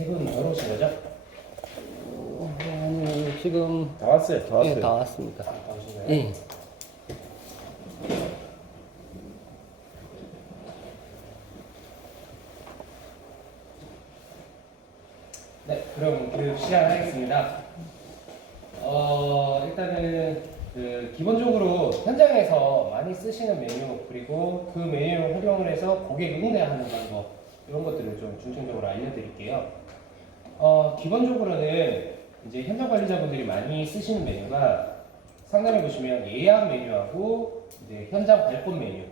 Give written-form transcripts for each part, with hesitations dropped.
세 분 들어오신 거죠? 지금 다 왔어요. 다 왔어요. 예, 다 왔습니다. 다 오신 거예요? 예. 네, 그럼 교육 시작하겠습니다. 일단은 기본적으로 현장에서 많이 쓰시는 메뉴 그리고 그 메뉴를 활용을 해서 고객 응대하는 방법 이런 것들을 좀 중점적으로 알려드릴게요. 기본적으로는 이제 현장 관리자분들이 많이 쓰시는 메뉴가 상단에 보시면 예약 메뉴하고 이제 현장 발권 메뉴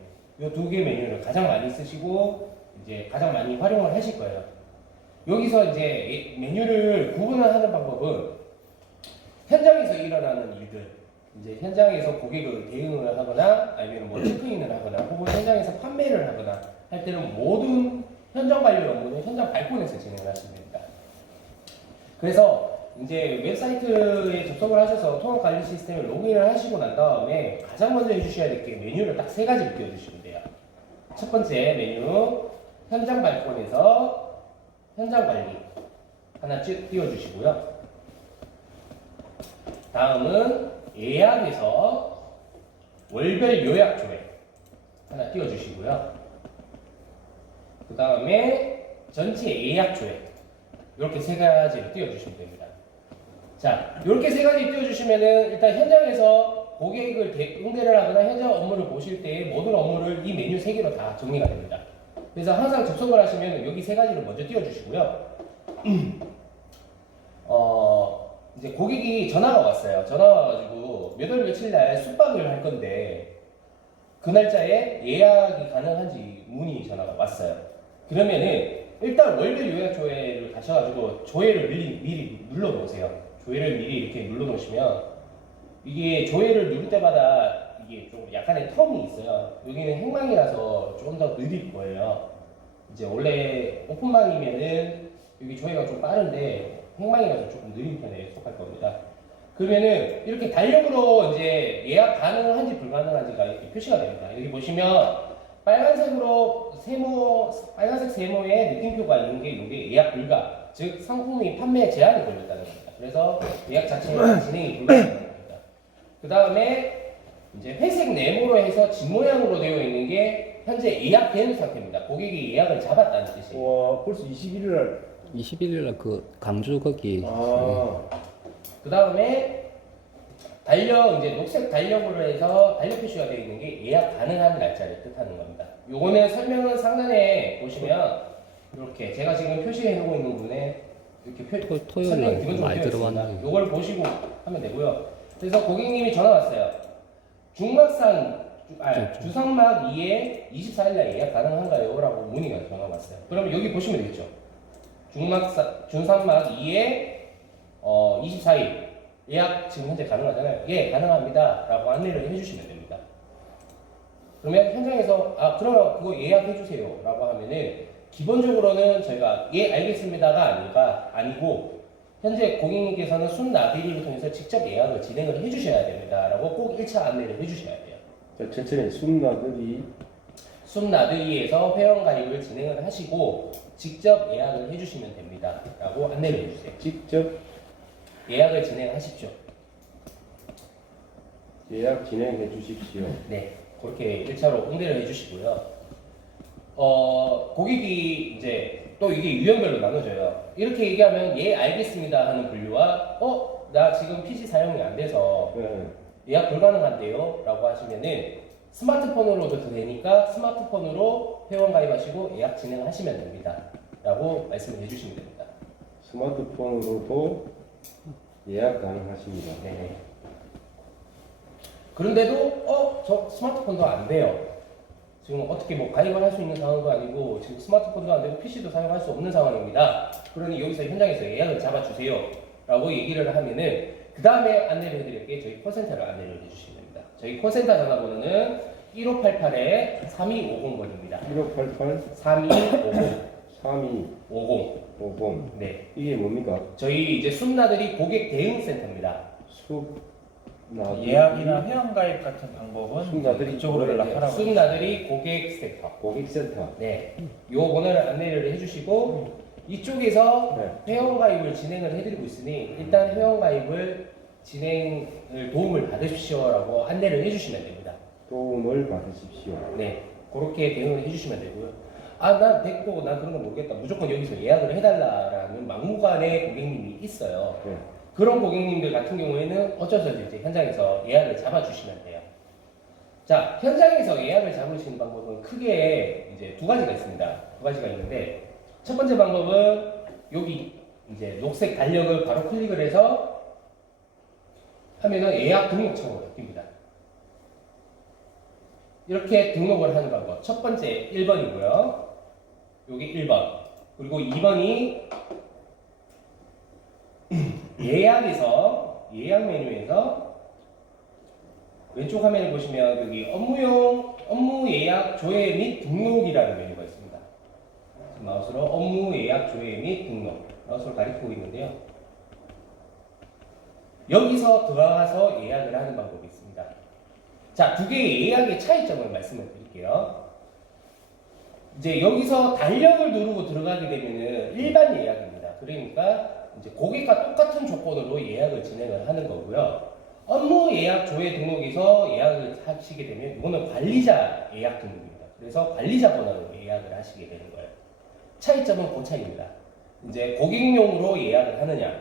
이 두 개 메뉴를 가장 많이 쓰시고 이제 가장 많이 활용을 하실 거예요. 여기서 이제 메뉴를 구분을 하는 방법은 현장에서 일어나는 일들, 이제 현장에서 고객을 대응을 하거나 아니면 뭐 체크인을 하거나 혹은 현장에서 판매를 하거나 할 때는 모든 현장 관리 업무는 현장 발권에서 진행을 하시면 됩니다. 그래서 이제 웹사이트에 접속을 하셔서 통합 관리 시스템을 로그인을 하시고 난 다음에 가장 먼저 해주셔야 될 게 메뉴를 딱 세 가지를 띄워주시면 돼요. 첫 번째 메뉴, 현장 발권에서 현장 관리 하나 띄워주시고요. 다음은 예약에서 월별 요약 조회 하나 띄워주시고요. 그 다음에 전체 예약 조회 이렇게 세 가지를 띄워주시면 됩니다. 자, 이렇게 세 가지 띄워주시면은 일단 현장에서 고객을 응대를 하거나 현장 업무를 보실 때 모든 업무를 이 메뉴 세 개로 다 정리가 됩니다. 그래서 항상 접속을 하시면 여기 세 가지를 먼저 띄워주시고요. 이제 고객이 전화가 왔어요. 전화가 와가지고 몇 월 며칠 날 숙박을 할 건데 그 날짜에 예약이 가능한지 문의 전화가 왔어요. 그러면은 일단 월별 요약 조회를 가셔가지고 조회를 미리 눌러 놓으세요. 조회를 미리 이렇게 눌러 놓으시면 이게 조회를 누를 때마다 이게 좀 약간의 텀이 있어요. 여기는 행망이라서 좀 더 느릴 거예요. 이제 원래 오픈망이면은 여기 조회가 좀 빠른데 행망이라서 조금 느린 편에 속할 겁니다. 그러면은 이렇게 달력으로 이제 예약 가능한지 불가능한지가 이렇게 표시가 됩니다. 여기 보시면 빨간색으로 빨간색 세모에 느낌표가 있는 게 이게 예약 불가, 즉 상품이 판매 제한이 걸렸다는 겁니다. 그래서 예약 자체가 진행이 불가능한 겁니다. 그 다음에 이제 회색 네모로 해서 집 모양으로 되어 있는 게 현재 예약된 상태입니다. 고객이 예약을 잡았다는 뜻이에요. 와, 벌써 21일 날. 21일 날 그 강주 거기 그 다음에 달력, 이제 녹색 달력으로 해서 달력 표시가 되어 있는 게 예약 가능한 날짜를 뜻하는 겁니다. 요거는 설명은 상단에 보시면 이렇게 제가 지금 표시해 놓고 있는 부분에 이렇게 토요일 설명이 날 기본적으로 많이 되어 있습니다. 들어왔네요. 요걸 보시고 하면 되고요. 그래서 고객님이 전화 왔어요. 주상막 2에 24일 날 예약 가능한가요? 라고 문의가 전화 왔어요. 그러면 여기 보시면 되겠죠. 중상막 2에 24일 예약 지금 현재 가능하잖아요. 예, 가능합니다. 라고 안내를 해주시면 됩니다. 그러면 현장에서 그러면 그거 예약해 주세요. 라고 하면은 기본적으로는 저희가 예, 알겠습니다가 아니고 현재 고객님께서는 순나들이를 통해서 직접 예약을 진행을 해 주셔야 됩니다. 라고 꼭 1차 안내를 해 주셔야 돼요. 자, 천천히 숨나들이. 숲나들이에서 회원 가입을 진행을 하시고 직접 예약을 해주시면 됩니다. 라고 안내를 해주세요. 직접 예약을 진행하십시오. 예약 진행해 주십시오. 네, 그렇게 1차로 응대를 해주시고요. 고객이 이제 또 이게 유형별로 나눠져요. 이렇게 얘기하면 예 알겠습니다 하는 분류와 나 지금 PC 사용이 안 돼서 네. 예약 불가능한데요 라고 하시면은 스마트폰으로도 되니까 스마트폰으로 회원 가입하시고 예약 진행하시면 됩니다 라고 말씀을 해주시면 됩니다. 스마트폰으로도 예약 가능하십니다. 네. 그런데도 저 스마트폰도 안 돼요. 지금 어떻게 뭐 가입을 할 수 있는 상황도 아니고 지금 스마트폰도 안 되고 PC도 사용할 수 없는 상황입니다. 그러니 여기서 현장에서 예약을 잡아주세요 라고 얘기를 하면은 그 다음에 안내를 해드릴 게 저희 콜센터를 안내를 해주시면 됩니다. 저희 콜센터 전화번호는 1588-3250번입니다. 1588 3250. 3250. 50. 네. 이게 뭡니까? 저희 이제 숲나들이 고객 대응센터입니다. 숲나들이 예약이나 회원가입 같은 방법은 숲나들이 이쪽으로 연락하라고. 숲나들이 고객센터. 고객센터. 네. 요 번호를 안내를 해주시고 이쪽에서 네. 회원가입을 진행을 해드리고 있으니 일단 회원가입을 진행을 도움을 받으십시오라고 안내를 해주시면 됩니다. 도움을 받으십시오. 네, 그렇게 대응을 해주시면 되고요. 아, 난 됐고 난 그런 거 모르겠다. 무조건 여기서 예약을 해달라라는 막무가내 고객님이 있어요. 네. 그런 고객님들 같은 경우에는 어쩔 수 없이 이제 현장에서 예약을 잡아주시면 돼요. 자, 현장에서 예약을 잡으시는 방법은 크게 이제 두 가지가 있습니다. 두 가지가 있는데 첫 번째 방법은 여기 이제 녹색 달력을 바로 클릭을 해서 하면은 예약 등록창으로 바뀝니다. 이렇게 등록을 하는 방법. 첫 번째 1번이고요. 여기 1번. 그리고 2번이 예약에서 예약 메뉴에서 왼쪽 화면을 보시면 여기 업무 예약 조회 및 등록이라는 메뉴가 있습니다. 마우스로 업무 예약 조회 및 등록 마우스로 가리키고 있는데요. 여기서 들어가서 예약을 하는 방법이 있습니다. 자, 두 개의 예약의 차이점을 말씀을 드릴게요. 이제 여기서 달력을 누르고 들어가게 되면은 일반 예약입니다. 그러니까 이제 고객과 똑같은 조건으로 예약을 진행을 하는 거고요. 업무 예약 조회 등록에서 예약을 하시게 되면 이거는 관리자 예약 등록입니다. 그래서 관리자 번호로 예약을 하시게 되는 거예요. 차이점은 그 차이입니다. 이제 고객용으로 예약을 하느냐,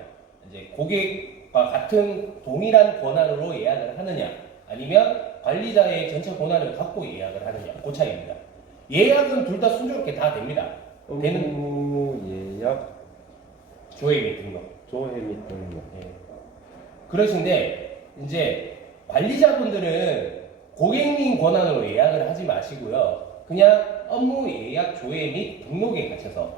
이제 고객과 같은 동일한 권한으로 예약을 하느냐, 아니면 관리자의 전체 권한을 갖고 예약을 하느냐, 그 차이입니다. 예약은 둘 다 순조롭게 다 됩니다. 되는 업무 예약 조회 및 등록. 조회 및 등록. 네. 그러신데 이제 관리자분들은 고객님 권한으로 예약을 하지 마시고요. 그냥 업무 예약 조회 및 등록에 갇혀서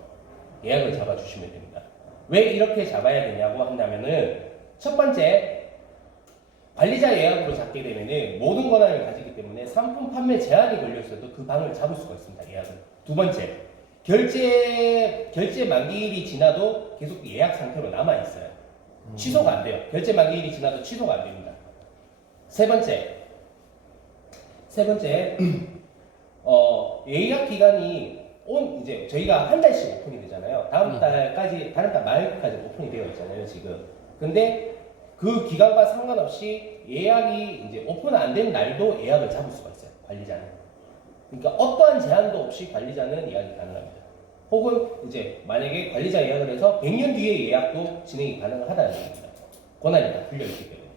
예약을 잡아주시면 됩니다. 왜 이렇게 잡아야 되냐고 한다면은 첫 번째 관리자 예약으로 잡게 되면은 모든 권한을 가지기 때문에 상품 판매 제한이 걸렸어도 그 방을 잡을 수가 있습니다. 예약은. 두 번째, 결제 만기일이 지나도 계속 예약 상태로 남아 있어요. 취소가 안 돼요. 결제 만기일이 지나도 취소가 안 됩니다. 세 번째, 예약 기간이 이제 저희가 한 달씩 오픈이 되잖아요. 다음 달까지, 다른 달 말까지 오픈이 되어 있잖아요, 지금. 근데 그 기간과 상관없이 예약이 이제 오픈 안 된 날도 예약을 잡을 수가 있어요, 관리자는. 그러니까 어떠한 제한도 없이 관리자는 예약이 가능합니다. 혹은 이제 만약에 관리자 예약을 해서 100년 뒤에 예약도 진행이 가능하다는 얘기입니다. 권한이 다 풀려있기 때문에.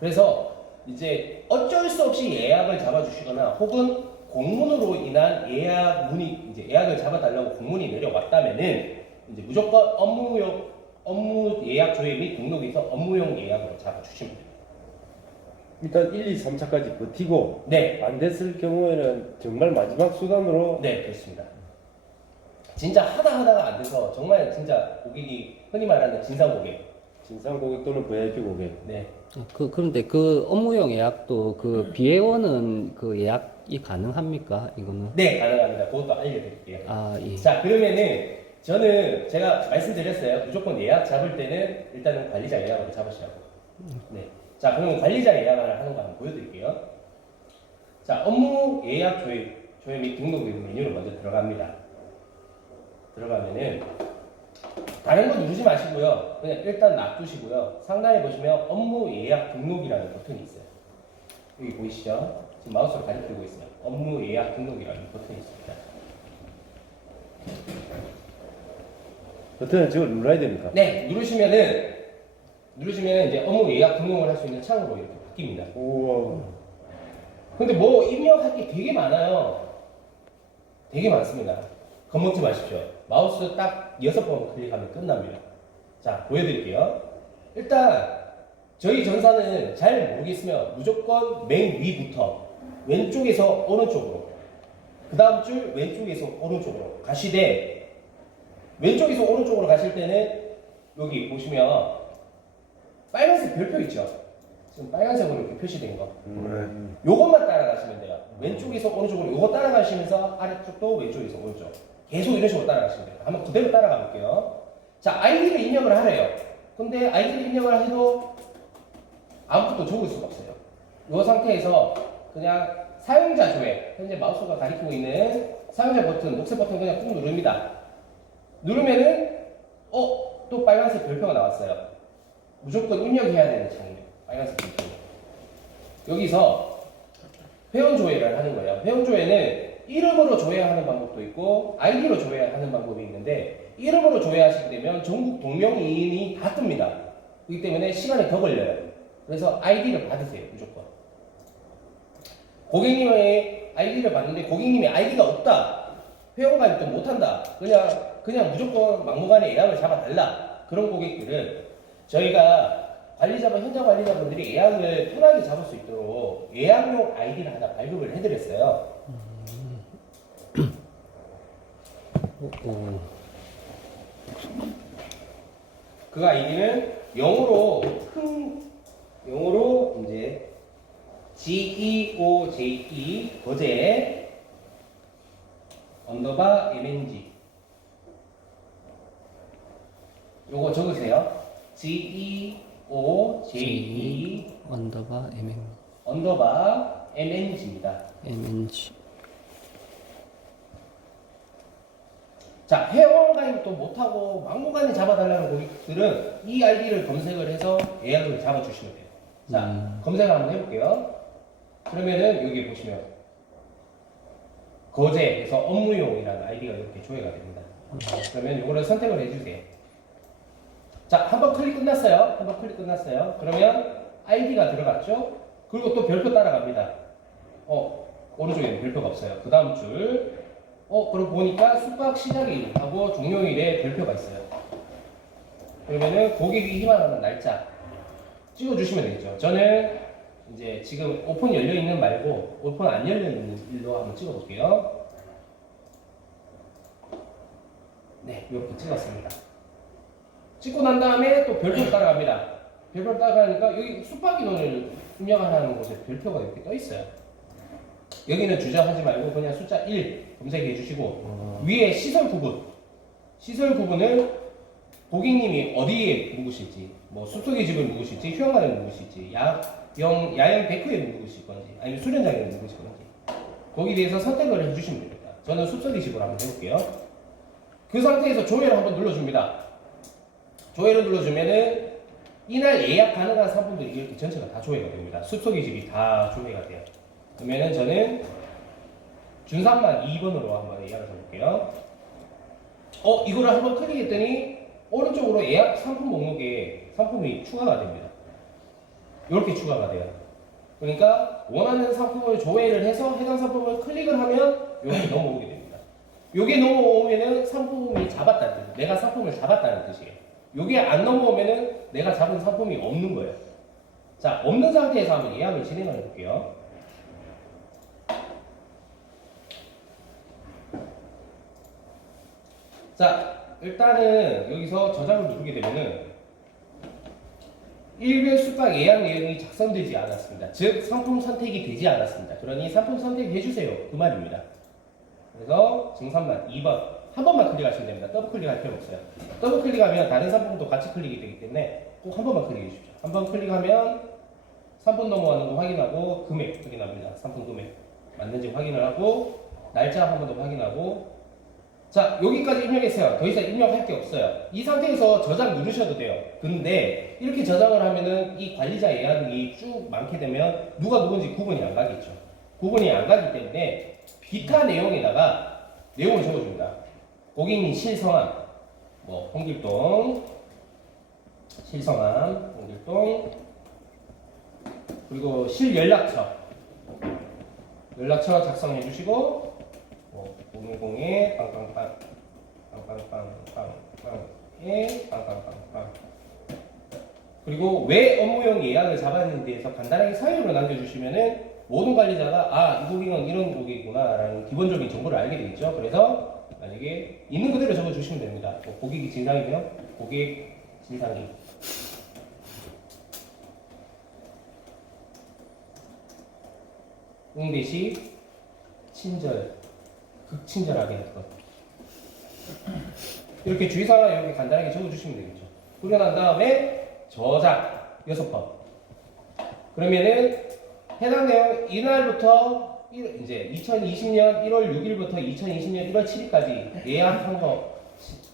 그래서 이제 어쩔 수 없이 예약을 잡아주시거나 혹은 공문으로 인한 예약 문의, 이제 예약을 잡아달라고 공문이 내려왔다면은 이제 무조건 업무 예약 조회 및 등록에서 업무용 예약으로 잡아주시면 됩니다. 일단 1, 2, 3차까지 버티고 네, 안 됐을 경우에는 정말 마지막 수단으로 네, 그렇습니다. 진짜 하다가 안 돼서 정말 진짜 고객이 흔히 말하는 진상 고객. 진상 고객 또는 VIP 고객. 네, 그런데 그 업무용 예약도 그 비회원은 그 예약이 가능합니까? 이거는? 네, 가능합니다. 그것도 알려드릴게요. 아, 예. 자, 그러면은 저는 제가 말씀드렸어요. 무조건 예약 잡을 때는 일단은 관리자 예약으로 잡으시라고. 네. 자, 그러면 관리자 예약을 하는 거 한번 보여드릴게요. 자, 업무 예약 조회 및 등록 메뉴로 먼저 들어갑니다. 들어가면은 다른 거 누르지 마시고요. 그냥 일단 놔두시고요. 상단에 보시면 업무 예약 등록이라는 버튼이 있어요. 여기 보이시죠? 지금 마우스로 가리키고 있어요. 업무 예약 등록이라는 버튼이 있습니다. 버튼을 지금 눌러야 됩니까? 네, 누르시면 이제 업무 예약 등록을 할 수 있는 창으로 이렇게 바뀝니다. 우와. 근데 뭐 입력할 게 되게 많아요. 되게 많습니다. 겁먹지 마십시오. 마우스 딱 6번 클릭하면 끝납니다. 자, 보여드릴게요. 일단 저희 전사는 잘 모르겠으면 무조건 맨 위부터 왼쪽에서 오른쪽으로, 그 다음 줄 왼쪽에서 오른쪽으로 가시되, 왼쪽에서 오른쪽으로 가실 때는 여기 보시면 빨간색 별표 있죠? 지금 빨간색으로 이렇게 표시된 거. 요것만 따라가시면 돼요. 왼쪽에서 오른쪽으로 요거 따라가시면서 아래쪽도 왼쪽에서 오른쪽. 계속 이런 식으로 따라가시면 돼요. 한번 그대로 따라가 볼게요. 자, 아이디를 입력을 하래요. 근데 아이디를 입력을 해도 아무것도 적을 수가 없어요. 이 상태에서 그냥 사용자 조회, 현재 마우스가 가리키고 있는 사용자 버튼, 녹색 버튼 그냥 꾹 누릅니다. 누르면은 또 빨간색 별표가 나왔어요. 무조건 입력해야 되는 창이에요. 빨간색 별표. 여기서 회원 조회를 하는 거예요. 회원 조회는 이름으로 조회하는 방법도 있고 아이디로 조회하는 방법이 있는데 이름으로 조회하시게 되면 전국 동명이인이 다 뜹니다. 그렇기 때문에 시간이 더 걸려요. 그래서 아이디를 받으세요. 무조건. 고객님의 아이디를 받는데 고객님의 아이디가 없다. 회원가입도 못한다. 그냥 무조건 막무가내 예약을 잡아달라. 그런 고객들은 저희가 현장 관리자분들이 예약을 편하게 잡을 수 있도록 예약용 아이디를 하나 발급을 해드렸어요. 그 아이디는 영어로 이제 GEOJE 거제 _MNG 요거 적으세요. GEOJE _MNG입니다. MNG. 자, 회원 가입도 못하고 막무가내 잡아달라는 고객들은 이 아이디를 검색을 해서 예약을 잡아주시면 돼요. 자, 검색을 한번 해볼게요. 그러면은 여기 보시면 거제에서 업무용이라는 아이디가 이렇게 조회가 됩니다. 그러면 이거를 선택을 해주세요. 자, 한번 클릭 끝났어요. 그러면 아이디가 들어갔죠? 그리고 또 별표 따라갑니다. 오른쪽에는 별표가 없어요. 그 다음 줄. 그럼 보니까 숙박 시작일 하고 종료일에 별표가 있어요. 그러면은 고객이 희망하는 날짜 찍어주시면 되겠죠. 저는 이제 지금 오픈 열려있는 말고 오픈 안 열려있는 일로 한번 찍어볼게요. 네, 이렇게 찍었습니다. 찍고 난 다음에 또 별표 따라갑니다. 별표 따라가니까 여기 숙박인원을 입력하는 곳에 별표가 이렇게 떠 있어요. 여기는 주저하지 말고 그냥 숫자 1 검색해 주시고 위에 시설 구분은 고객님이 어디에 묵으실지, 뭐 숲속의 집을 묵으실지, 휴양간에 묵으실지, 야영 데크에 묵으실 건지, 아니면 수련장에 묵으실 건지 거기에 대해서 선택을 해주시면 됩니다. 저는 숲속의 집으로 한번 해볼게요. 그 상태에서 조회를 한번 눌러줍니다. 조회를 눌러주면은 이날 예약 가능한 상품들이 이렇게 전체가 다 조회가 됩니다. 숲속의 집이 다 조회가 돼요. 그러면은 저는 준상만 2번으로 한번 예약을 해볼게요. 이거를 한번 클릭했더니 오른쪽으로 예약 상품 목록에 상품이 추가가 됩니다. 이렇게 추가가 돼요. 그러니까 원하는 상품을 조회를 해서 해당 상품을 클릭을 하면 여기 넘어오게 됩니다. 여기 넘어오면은 상품이 잡았다는 뜻이에요. 내가 상품을 잡았다는 뜻이에요. 여기에 안 넘어오면은 내가 잡은 상품이 없는 거예요. 자, 없는 상태에서 한번 예약을 진행을 해볼게요. 자, 일단은 여기서 저장을 누르게 되면은 일별 숙박 예약 내용이 작성되지 않았습니다. 즉 상품 선택이 되지 않았습니다. 그러니 상품 선택해 주세요. 그 말입니다. 그래서 증산만 2번 한 번만 클릭하시면 됩니다. 더블 클릭할 필요 없어요. 더블 클릭하면 다른 상품도 같이 클릭이 되기 때문에 꼭 한 번만 클릭해 주십시오. 한 번 클릭하면 상품 넘어가는 거 확인하고 금액 확인합니다. 상품 금액 맞는지 확인을 하고 날짜 한 번 더 확인하고. 자, 여기까지 입력했어요. 더 이상 입력할 게 없어요. 이 상태에서 저장 누르셔도 돼요. 근데 이렇게 저장을 하면은 이 관리자 예약이 쭉 많게 되면 누가 누군지 구분이 안 가겠죠. 구분이 안 가기 때문에 기타 내용에다가 내용을 적어줍니다. 고객님 실성함, 뭐 홍길동, 실성함, 홍길동, 그리고 실연락처 작성해 주시고 010에 빵빵빵 빵빵빵빵빵에 빵빵빵빵 그리고 왜 업무용 예약을 잡았는지에 대해서 간단하게 사유를 남겨주시면은 모든 관리자가 이 고객은 이런 고객이구나 라는 기본적인 정보를 알게 되겠죠. 그래서 만약에 있는 그대로 적어주시면 됩니다. 고객이 진상이면 고객 진상이, 응대시 친절, 극친절하게 할 것. 이렇게 주의사항을 이렇게 간단하게 적어주시면 되겠죠. 그러고 난 다음에 저장 6번. 그러면은 해당 내용 이날부터 이제 2020년 1월 6일부터 2020년 1월 7일까지 예약한 거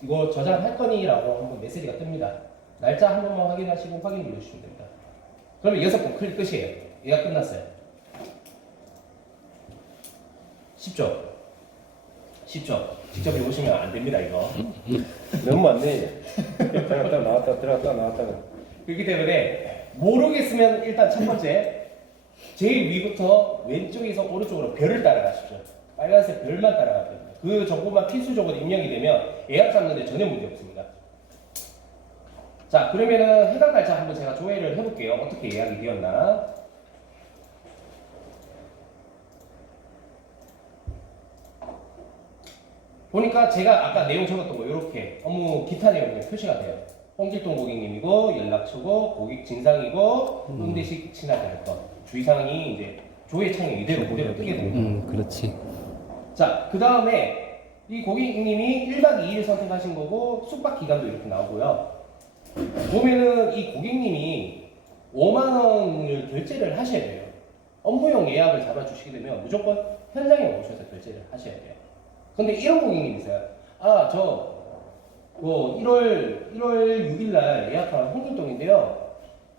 이거 저장할 거니라고 한번 메시지가 뜹니다. 날짜 한 번만 확인하시고 확인 눌러주시면 됩니다. 그러면 6번 클릭 끝이에요. 예약 끝났어요. 쉽죠? 쉽죠? 직접 해보시면 안 됩니다, 이거. 너무 많네. 들어갔다 나왔다 들어갔다 나왔다가. 그렇기 때문에 모르겠으면 일단 첫 번째 제일 위부터 왼쪽에서 오른쪽으로 별을 따라가십시오. 빨간색 별만 따라가야 됩니다. 그 정보만 필수적으로 입력이 되면 예약 잡는데 전혀 문제 없습니다. 자, 그러면은 해당 날짜 한번 제가 조회를 해볼게요. 어떻게 예약이 되었나. 보니까 제가 아까 내용 적었던 거 이렇게 업무 기타 내용이 표시가 돼요. 홍길동 고객님이고 연락처고 고객 진상이고 응대시 친하게 할 것. 주의사항이 이제 조회 창에 이대로 그대로 뜨게 됩니다. 그렇지. 자, 그 다음에 이 고객님이 1박 2일 선택하신 거고 숙박 기간도 이렇게 나오고요. 보면은 이 고객님이 5만 원을 결제를 하셔야 돼요. 업무용 예약을 잡아주시게 되면 무조건 현장에 오셔서 결제를 하셔야 돼요. 근데 이런 고객님이 있어요. 아, 뭐 1월 6일 날 예약한 홍길동인데요.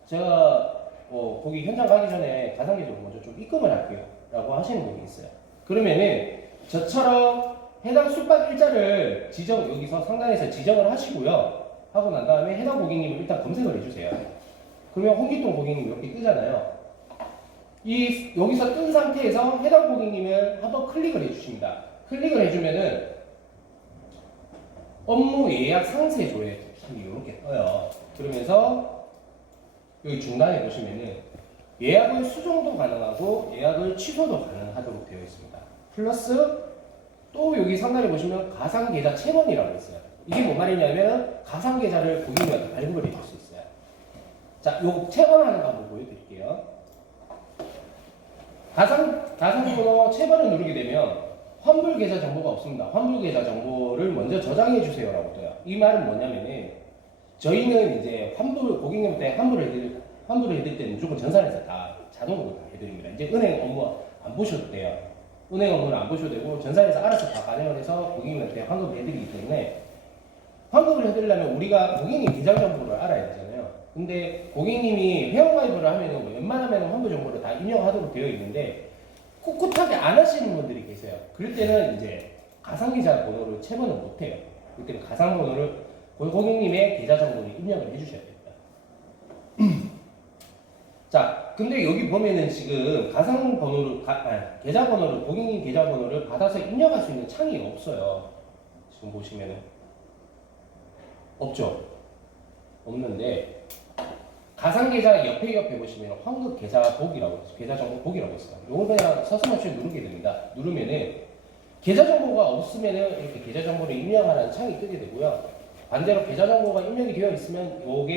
제가 거기 현장 가기 전에 가상계좌로 먼저 좀 입금을 할게요. 라고 하시는 분이 있어요. 그러면은 저처럼 해당 숙박 일자를 여기서 상단에서 지정을 하시고요. 하고 난 다음에 해당 고객님을 일단 검색을 해주세요. 그러면 홍길동 고객님이 이렇게 뜨잖아요. 여기서 뜬 상태에서 해당 고객님을 한번 클릭을 해주십니다. 클릭을 해주면은 업무 예약 상세 조회 탑이 이렇게 떠요. 그러면서 여기 중간에 보시면은 예약을 수정도 가능하고 예약을 취소도 가능하도록 되어 있습니다. 플러스 또 여기 상단에 보시면 가상계좌 채권이라고 있어요. 이게 뭔 말이냐면 가상계좌를 고객님한테 발급을 해줄 수 있어요. 자, 요거 채권하는 거 한번 보여드릴게요. 가상번호 채권을 누르게 되면 환불계좌 정보가 없습니다. 환불계좌 정보를 먼저 저장해 주세요라고 떠요. 이 말은 뭐냐면은 저희는 이제 고객님한테 환불을 해드릴 때는 무조건 전산에서 다 자동으로 다 해드립니다. 이제 은행 업무 안 보셔도 돼요. 은행 업무는 안 보셔도 되고 전산에서 알아서 다 반영을 해서 고객님한테 환급을 해드리기 때문에 환급을 해드리려면 우리가 고객님 계좌 정보를 알아야 되잖아요. 근데 고객님이 회원가입을 하면 웬만하면 환불 정보를 다 입력하도록 되어 있는데 꿋꿋하게 안 하시는 분들이 계세요. 그럴 때는 이제 가상계좌 번호를 체번을 못해요. 그때는 가상번호를 고객님의 계좌 정보를 입력을 해주셔야 됩니다. 자, 근데 여기 보면은 지금 계좌번호를 고객님 계좌번호를 받아서 입력할 수 있는 창이 없어요. 지금 보시면은 없죠. 없는데 가상계좌 옆에 보시면 환급 계좌 복이라고 있어요. 계좌 정보 복이라고 있어요. 요걸 그냥 서슴없이 누르게 됩니다. 누르면은 계좌 정보가 없으면은 이렇게 계좌 정보를 입력하라는 창이 뜨게 되고요. 반대로 계좌 정보가 입력이 되어 있으면 요게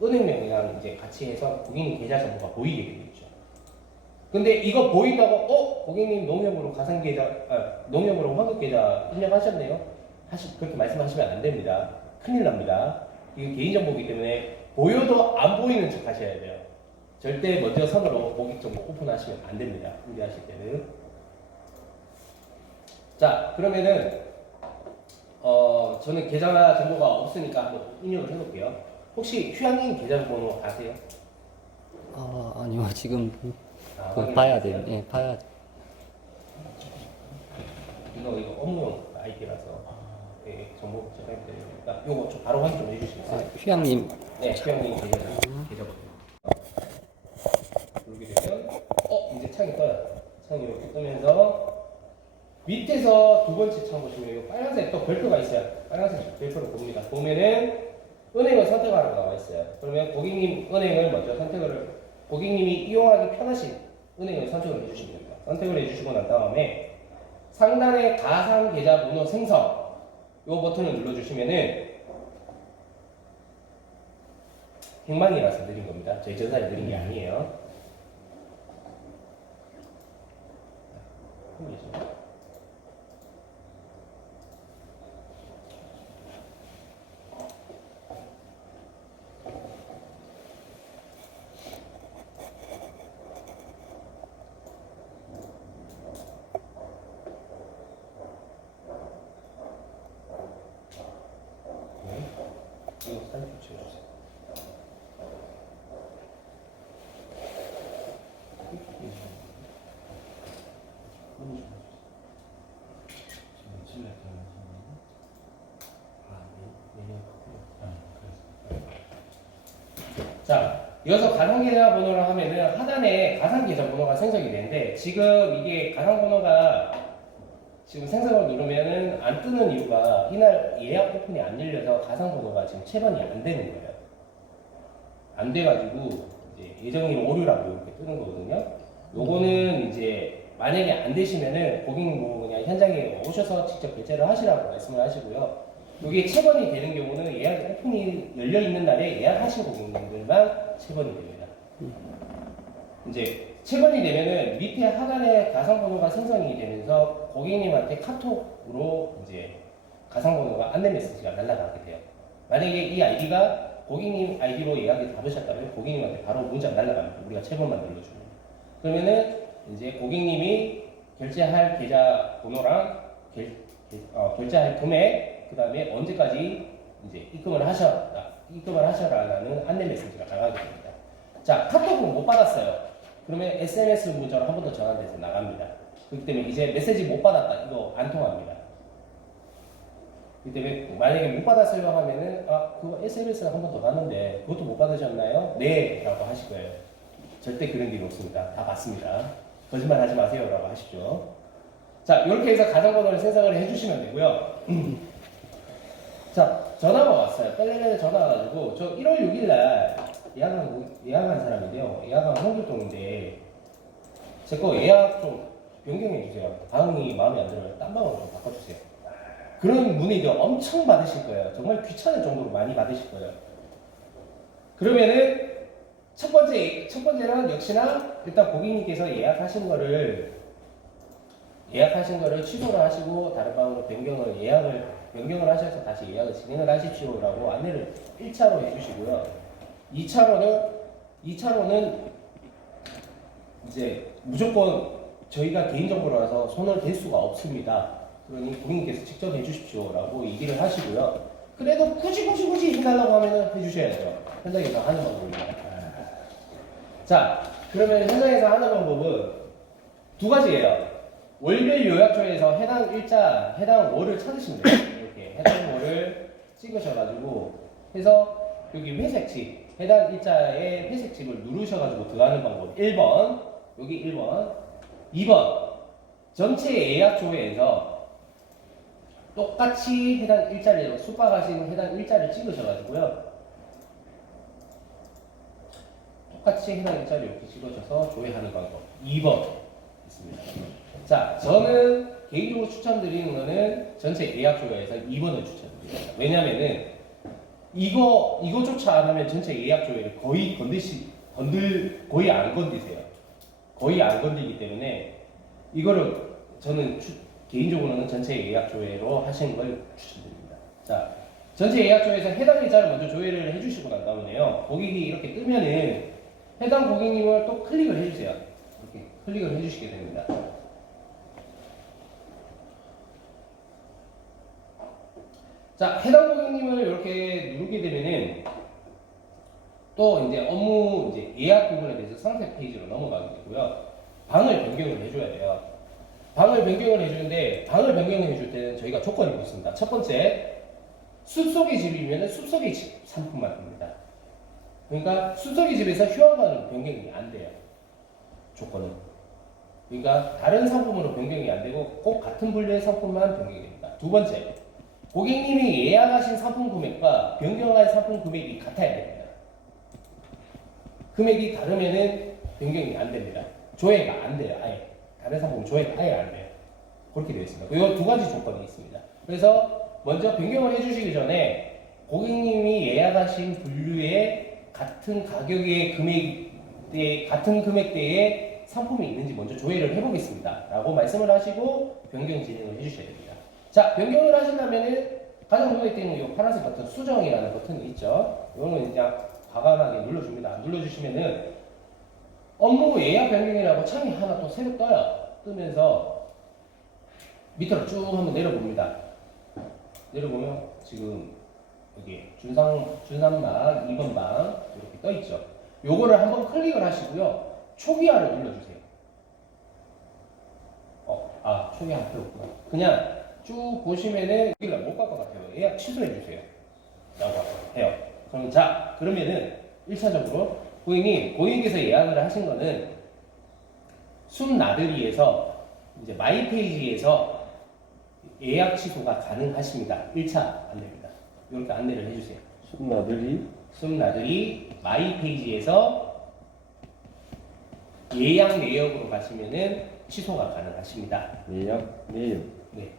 은행명이랑 이제 같이 해서 고객님 계좌 정보가 보이게 되겠죠. 근데 이거 보인다고 고객님 농협으로 농협으로 환급 계좌 입력하셨네요. 그렇게 말씀하시면 안 됩니다. 큰일 납니다. 이거 개인정보이기 때문에 보여도 안 보이는 척 하셔야 돼요. 절대 먼저 선으로 고객 정보 오픈하시면 안 됩니다. 준비하실 때는. 자, 그러면은 저는 계좌 정보가 없으니까 한번 입력을 해볼게요. 혹시 휴양님 계좌번호 아세요? 아니요. 지금 확인해 봐야 주세요. 돼. 예, 봐야 돼. 이거 업무용 아이디라서 정보 제공이 되니까 이거 좀 바로 확인 좀 해주시겠어요? 휴양님. 네, 휴양님 계좌번호. 누르게 되면 이제 창이 떠요. 창이 이렇게 뜨면서 밑에서 두 번째 창 보시면 이 빨간색 또 별표가 있어요. 빨간색 별표를 봅니다. 보면은 은행을 선택하라고 나와 있어요. 그러면 고객님 은행을 먼저 고객님이 이용하기 편하신 은행을 선택을 해주시면 됩니다. 선택을 해주시고 난 다음에 상단에 가상 계좌 번호 생성 이 버튼을 눌러주시면은 100만이라서 느린 겁니다. 저희 전산이 느린 게 아니에요. 살짝 붙여주세요. 자, 이어서 가상계좌번호를 하면은 하단에 가상계좌번호가 생성이 되는데 지금 이게 가상번호가 지금 생성을 누르면은 안 뜨는 이유가 이날 예약 오픈이 안 열려서 가상번호가 지금 체번이 안 되는 거예요. 안 돼가지고 이제 예정일 오류라고 이렇게 뜨는 거거든요. 요거는 이제 만약에 안 되시면은 고객님 뭐 그냥 현장에 오셔서 직접 결제를 하시라고 말씀을 하시고요. 이게 체번이 되는 경우는 예약 오픈이 열려 있는 날에 예약하신 고객님들만 체번이 됩니다. 이제 체번이 되면은 밑에 하단에 가상번호가 생성이 되면서 고객님한테 카톡으로 이제 가상번호가 안내 메시지가 날아가게 돼요. 만약에 이 아이디가 고객님 아이디로 예약이 잡으셨다면 고객님한테 바로 문자 날아갑니다. 우리가 체번만 눌러줍니다. 그러면은 이제 고객님이 결제할 계좌 번호랑 결제할 금액, 그 다음에 언제까지 이제 입금을 하셔라라는 안내 메시지가 나가게 됩니다. 자, 카톡은 못 받았어요. 그러면 SMS 문자로 한 번 더 전환돼서 나갑니다. 그렇기 때문에 이제 메시지 못 받았다. 이거 안 통합니다. 그렇기 때문에 만약에 못 받았어요 하면은 그거 SNS가 한 번 더 갔는데 그것도 못 받으셨나요? 네 라고 하실 거예요. 절대 그런 일이 없습니다. 다 받습니다. 거짓말 하지 마세요 라고 하십시오. 자, 이렇게 해서 가상번호를 생성을 해주시면 되고요. 자, 전화가 왔어요. 빨리빨리 전화 와가지고 저 1월 6일날 예약한 사람인데요. 예약한 홍길동인데 제 거 예약 좀 변경해주세요. 방이 마음에 안 들어요. 딴 방으로 좀 바꿔주세요. 그런 문의들 엄청 받으실 거예요. 정말 귀찮을 정도로 많이 받으실 거예요. 그러면은 첫 번째는 역시나 일단 고객님께서 예약하신 거를 취소를 하시고 다른 방으로 변경을 하셔서 다시 예약을 진행을 하십시오라고 안내를 1차로 해주시고요. 2차로는 이제 무조건 저희가 개인정보라서 손을 댈 수가 없습니다. 그러니 고객님께서 직접 해주십시오라고 얘기를 하시고요. 그래도 굳이 해달라고 하면 해주셔야죠. 현장에서 하는 방법입니다. 자, 그러면 현장에서 하는 방법은 두 가지예요. 월별 요약조에서 해당 일자, 해당 월을 찾으시면 돼요. 이렇게 해당 월을 찍으셔가지고 해서 여기 회색칩, 해당 일자의 회색칩을 누르셔가지고 들어가는 방법 1번, 여기 1번, 2번 전체 예약조회에서 똑같이 해당 일자를 숙박하신 해당 일자를 찍으셔가지고요. 똑같이 해당 일자를 이렇게 찍으셔서 조회하는 방법 2번 있습니다. 자, 저는 개인적으로 추천드리는 거는 전체 예약 조회에서 2번을 추천드립니다. 왜냐면은 이거조차 안 하면 전체 예약 조회를 거의 거의 안 건드세요. 거의 안 건드리기 때문에 이거를 저는 개인적으로는 전체 예약 조회로 하시는 걸 추천드립니다. 자, 전체 예약 조회에서 해당 일자를 먼저 조회를 해주시고 난 다음에요. 고객이 이렇게 뜨면은 해당 고객님을 또 클릭을 해주세요. 이렇게 클릭을 해주시게 됩니다. 자, 해당 고객님을 이렇게 누르게 되면은 또 이제 업무 이제 예약 부분에 대해서 상세 페이지로 넘어가게 되고요. 방을 변경을 해줘야 돼요. 방을 변경을 해주는데 방을 변경을 해줄 때는 저희가 조건이 있습니다. 첫 번째, 숲속의 집이면 숲속의 집 상품만 듭니다. 그러니까 숲속의 집에서 휴양관으로 변경이 안 돼요. 조건은. 그러니까 다른 상품으로 변경이 안 되고 꼭 같은 분류의 상품만 변경이 됩니다. 두 번째, 고객님이 예약하신 상품 금액과 변경할 상품 금액이 같아야 됩니다. 금액이 다르면은 변경이 안 됩니다. 조회가 안 돼요. 아예. 다른 상품 조회가 아예 안 돼요. 그렇게 되어 있습니다. 이 두 가지 조건이 있습니다. 그래서 먼저 변경을 해주시기 전에 고객님이 예약하신 분류의 같은 가격의 같은 금액대의 상품이 있는지 먼저 조회를 해보겠습니다. 라고 말씀을 하시고 변경 진행을 해주셔야 됩니다. 자, 변경을 하신다면은 가장 눈에 띄는 이 파란색 버튼 수정이라는 버튼이 있죠. 이거는 그냥 과감하게 눌러줍니다. 안 눌러주시면은 업무 예약 변경이라고 창이 하나 또 새로 떠요. 뜨면서 밑으로 쭉 한번 내려봅니다. 내려보면 지금 여기 준산막 2번 방 이렇게 떠 있죠. 요거를 한번 클릭을 하시고요. 초기화를 눌러주세요. 초기화 필요 없구나. 그냥 쭉 보시면은 여기를 못 갈 것 같아요. 예약 취소해 주세요. 라고 해요. 그러면은 1차적으로 고객님께서 예약을 하신 거는 숨나들이에서 이제 마이 페이지에서 예약 취소가 가능하십니다. 1차 안내입니다. 이렇게 안내를 해주세요. 숨나들이 마이 페이지에서 예약 내역으로 가시면은 취소가 가능하십니다. 예약 내역. 네.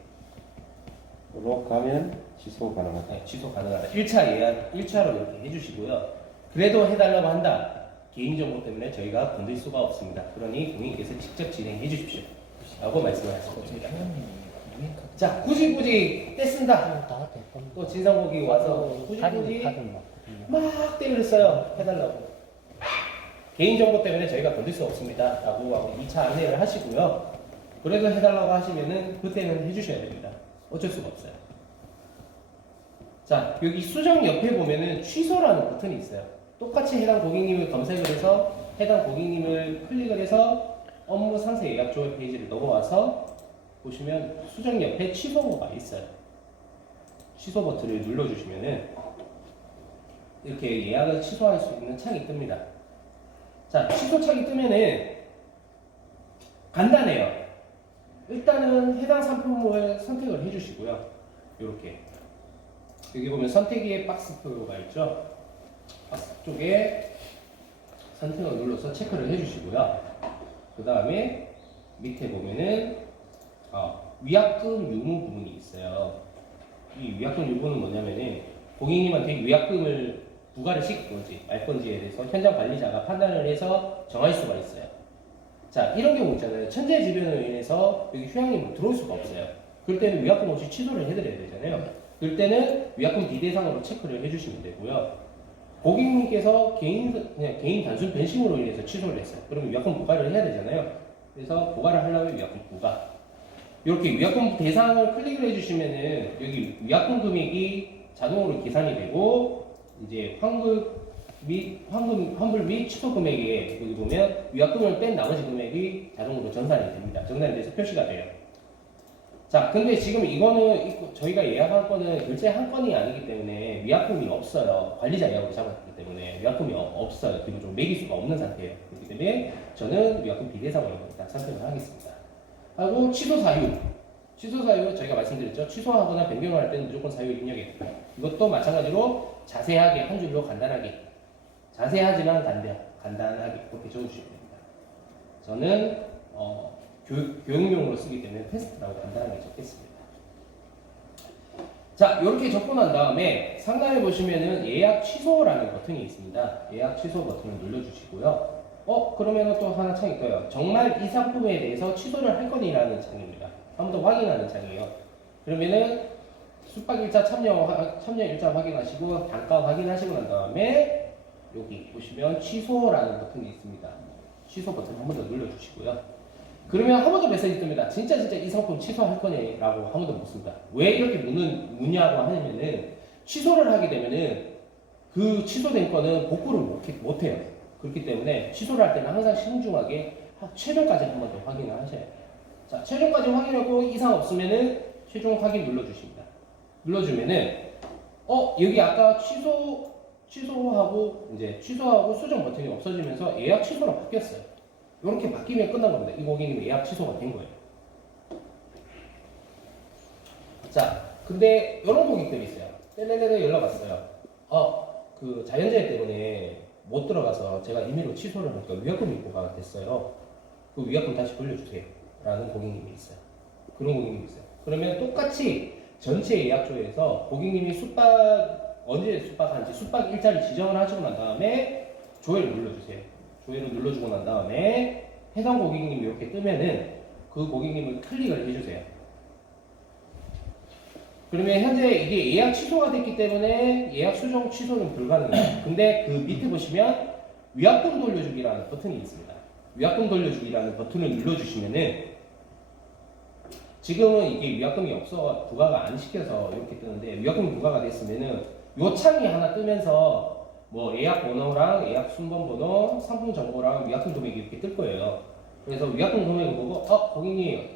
으로 가면 취소 가능하다. 네, 취소 가능하다. 1차 예약, 1차로 이렇게 해주시고요. 그래도 해달라고 한다. 개인정보 때문에 저희가 건들 수가 없습니다. 그러니 고객님께서 직접 진행해 주십시오. 라고 말씀을 하셨습니다. 자, 굳이 떼쓴다. 다 됐건. 또 진상고객이 와서 굳이 막 때렸어요. 해달라고. 개인정보 때문에 저희가 건들 수 없습니다. 라고 하고 2차 안내를 하시고요. 그래도 해달라고 하시면은 그때는 해주셔야 됩니다. 어쩔 수가 없어요. 자, 여기 수정 옆에 보면은 취소라는 버튼이 있어요. 똑같이 해당 고객님을 검색을 해서 해당 고객님을 클릭을 해서 업무 상세 예약 조회 페이지를 넘어와서 보시면 수정 옆에 취소가 있어요. 취소 버튼을 눌러주시면은 이렇게 예약을 취소할 수 있는 창이 뜹니다. 자, 취소 창이 뜨면은 간단해요. 일단은 해당 상품을 선택을 해주시고요. 이렇게 여기 보면 선택의 박스표가 있죠. 박스 쪽에 선택을 눌러서 체크를 해주시고요. 그 다음에 밑에 보면은 위약금 유무 부분이 있어요. 이 위약금 유무는 뭐냐면은 고객님한테 위약금을 부과를 시킬 건지 말 건지에 대해서 현장 관리자가 판단을 해서 정할 수가 있어요. 자, 이런 경우 있잖아요. 천재지변으로 인해서 여기 휴양림으로 들어올 수가 없어요. 그럴 때는 위약금 없이 취소를 해드려야 되잖아요. 그럴 때는 위약금 비대상으로 체크를 해주시면 되고요. 고객님께서 그냥 개인 단순 변심으로 인해서 취소를 했어요. 그러면 위약금 부과를 해야 되잖아요. 그래서 부과를 하려면 위약금 부과. 이렇게 위약금 대상을 클릭을 해주시면은 여기 위약금 금액이 자동으로 계산이 되고 이제 환불 및 취소 금액에 여기 보면 위약금을 뺀 나머지 금액이 자동으로 전산이 됩니다. 전산이 돼서 표시가 돼요. 자, 근데 지금 이거는 저희가 예약한 건은 결제 한 건이 아니기 때문에 위약금이 없어요. 관리자 예약으로 잡았기 때문에 위약금이 없어요. 그리고 좀 매길 수가 없는 상태예요. 그렇기 때문에 저는 위약금 비대상으로 일단 선택을 하겠습니다. 하고 취소 사유. 취소 사유 저희가 말씀드렸죠. 취소하거나 변경을 할 때는 무조건 사유 입력해요. 이것도 마찬가지로 자세하게 한 줄로 간단하게 자세하지만 간단하게 그렇게 적어주시면 됩니다. 저는 교육용으로 쓰기 때문에 테스트라고 간단하게 적겠습니다. 자, 이렇게 적고 난 다음에 상단에 보시면은 예약 취소라는 버튼이 있습니다. 예약 취소 버튼을 눌러주시고요. 그러면은 또 하나 창이 떠요. 정말 이 상품에 대해서 취소를 할 거니라는 창입니다. 한 번 더 확인하는 창이에요. 그러면은 숙박일자 참여일자 확인하시고 단가 확인하시고 난 다음에 여기 보시면 취소라는 버튼이 있습니다. 취소 버튼 한 번 더 눌러주시고요. 그러면 한 번 더 메시지 뜹니다. 진짜 이 상품 취소할 거니? 라고 한 번 더 묻습니다. 왜 이렇게 묻냐고 하냐면은 취소를 하게 되면은 그 취소된 거는 복구를 못 해요. 그렇기 때문에 취소를 할 때는 항상 신중하게 최종까지 한 번 더 확인을 하셔야 돼요. 자, 최종까지 확인하고 이상 없으면은 최종 확인 눌러주십니다. 눌러주면은 여기 아까 취소하고 수정 버튼이 없어지면서 예약 취소로 바뀌었어요. 이렇게 바뀌면 끝난 겁니다. 이 고객님 예약 취소가 된 거예요. 자, 근데 이런 고객들이 있어요. 떼레레레 연락 왔어요. 그 자연재해 때문에 못 들어가서 제가 임의로 취소를 하니까 위약금이 부과가 됐어요. 그 위약금 다시 돌려주세요. 라는 고객님이 있어요. 그런 고객님이 있어요. 그러면 똑같이 전체 예약조에서 고객님이 언제 숙박한지 숙박 일자리 지정을 하시고 난 다음에 조회를 눌러주세요. 조회를 눌러주고 난 다음에 해당 고객님이 이렇게 뜨면은 그 고객님을 클릭을 해주세요. 그러면 현재 이게 예약 취소가 됐기 때문에 예약 수정 취소는 불가능해요. 근데 그 밑에 보시면 위약금 돌려주기라는 버튼이 있습니다. 위약금 돌려주기라는 버튼을 눌러주시면은 지금은 이게 위약금이 없어 부과가 안 시켜서 이렇게 뜨는데 위약금이 부과가 됐으면은 요 창이 하나 뜨면서 뭐 예약 번호랑 예약 순번 번호, 상품 정보랑 위약금 금액이 이렇게 뜰 거예요. 그래서 위약금 금액을 보고 고객님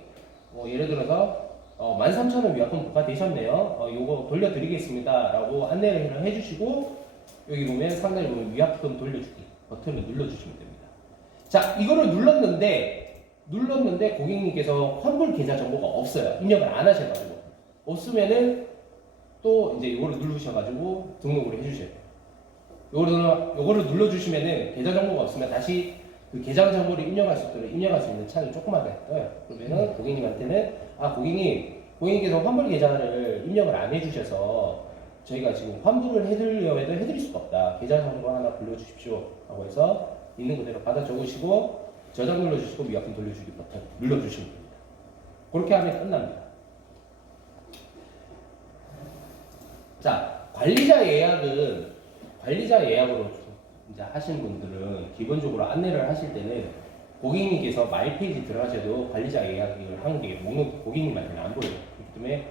예를 들어서 13,000원 위약금 부과되셨네요. 요거 돌려드리겠습니다. 라고 안내를 해주시고 여기 보면 상단에 보면 위약금 돌려주기 버튼을 눌러주시면 됩니다. 자, 이거를 눌렀는데 고객님께서 환불 계좌 정보가 없어요. 입력을 안 하셔가지고 없으면은 또 이제 이거를 누르셔가지고 등록을 해주셔야 돼요. 요거를 눌러주시면은 계좌 정보가 없으면 다시 그 계좌 정보를 입력할 수 있는 창이 조그맣게 떠요. 그러면은 고객님한테는 고객님께서 환불 계좌를 입력을 안 해주셔서 저희가 지금 환불을 해드리려 해도 해드릴 수가 없다. 계좌 정보 하나 불러주십시오. 라고 해서 있는 그대로 받아 적으시고 저장 눌러주시고 위약금 돌려주기 버튼 눌러주시면 됩니다. 그렇게 하면 끝납니다. 자, 관리자 예약으로 이제 하시는 분들은 기본적으로 안내를 하실 때는 고객님께서 마이 페이지 들어가셔도 관리자 예약을 한 게 목록 고객님한테는 안 보여요. 그렇기 때문에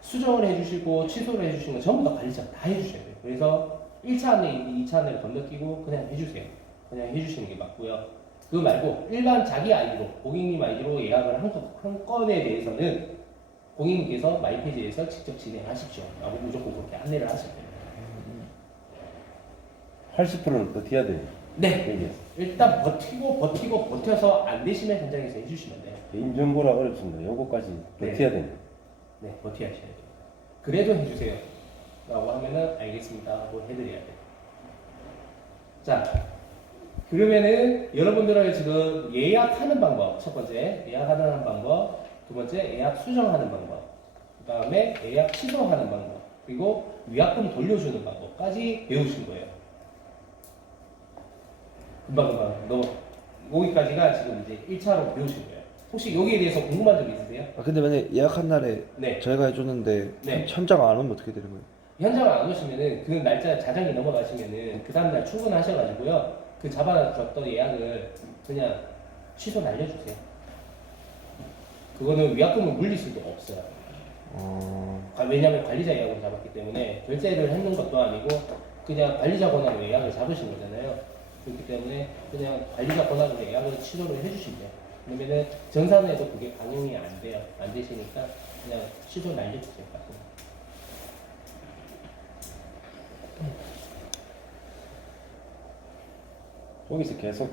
수정을 해주시고 취소를 해주시는 건 전부 다 관리자가 다 해주셔야 돼요. 그래서 1차 안내, 2차 안내를 건너뛰고 그냥 해주세요. 그냥 해주시는 게 맞고요. 그거 말고 일반 자기 아이디로 고객님 아이디로 예약을 한 건에 대해서는 고객님께서 마이 페이지에서 직접 진행하십시오. 라고 무조건 그렇게 안내를 하실 거예요. 80%는 버텨야 돼요. 네. 일단 버텨서 안 되시면 현장에서 해주시면 돼요. 개인정보라 어렵습니다. 요거까지 버텨야 됩니다. 네, 버텨야 돼요. 그래도 해주세요. 라고 하면은 알겠습니다 하고 해드려야 돼요. 자, 그러면은 여러분들은 지금 예약하는 방법, 첫 번째 예약하는 방법, 두 번째 예약 수정하는 방법, 그 다음에 예약 취소하는 방법, 그리고 위약금 돌려주는 방법까지 배우신 거예요. 금방 여기까지가 지금 이제 1차로 배우신 거예요. 혹시 여기에 대해서 궁금한 점 있으세요? 근데 만약에 예약한 날에 네. 저희가 해줬는데 네. 현장 안 오면 어떻게 되는 거예요? 현장을 안 오시면은 그 날짜 자정이 넘어가시면은 그 다음날 출근하셔가지고요. 그 잡아줬던 예약을 그냥 취소 날려주세요. 그거는 위약금을 물릴 수도 없어요. 왜냐하면 관리자 예약을 잡았기 때문에 결제를 했는 것도 아니고 그냥 관리자 권한으로 예약을 잡으신 거잖아요. 그렇기 때문에 그냥 관리자 권한으로 예약을 취소를 해주시면 돼요. 그러면은 전산에도 그게 반영이 안 돼요. 안 되시니까 그냥 취소 날려주세요. 여기서 계속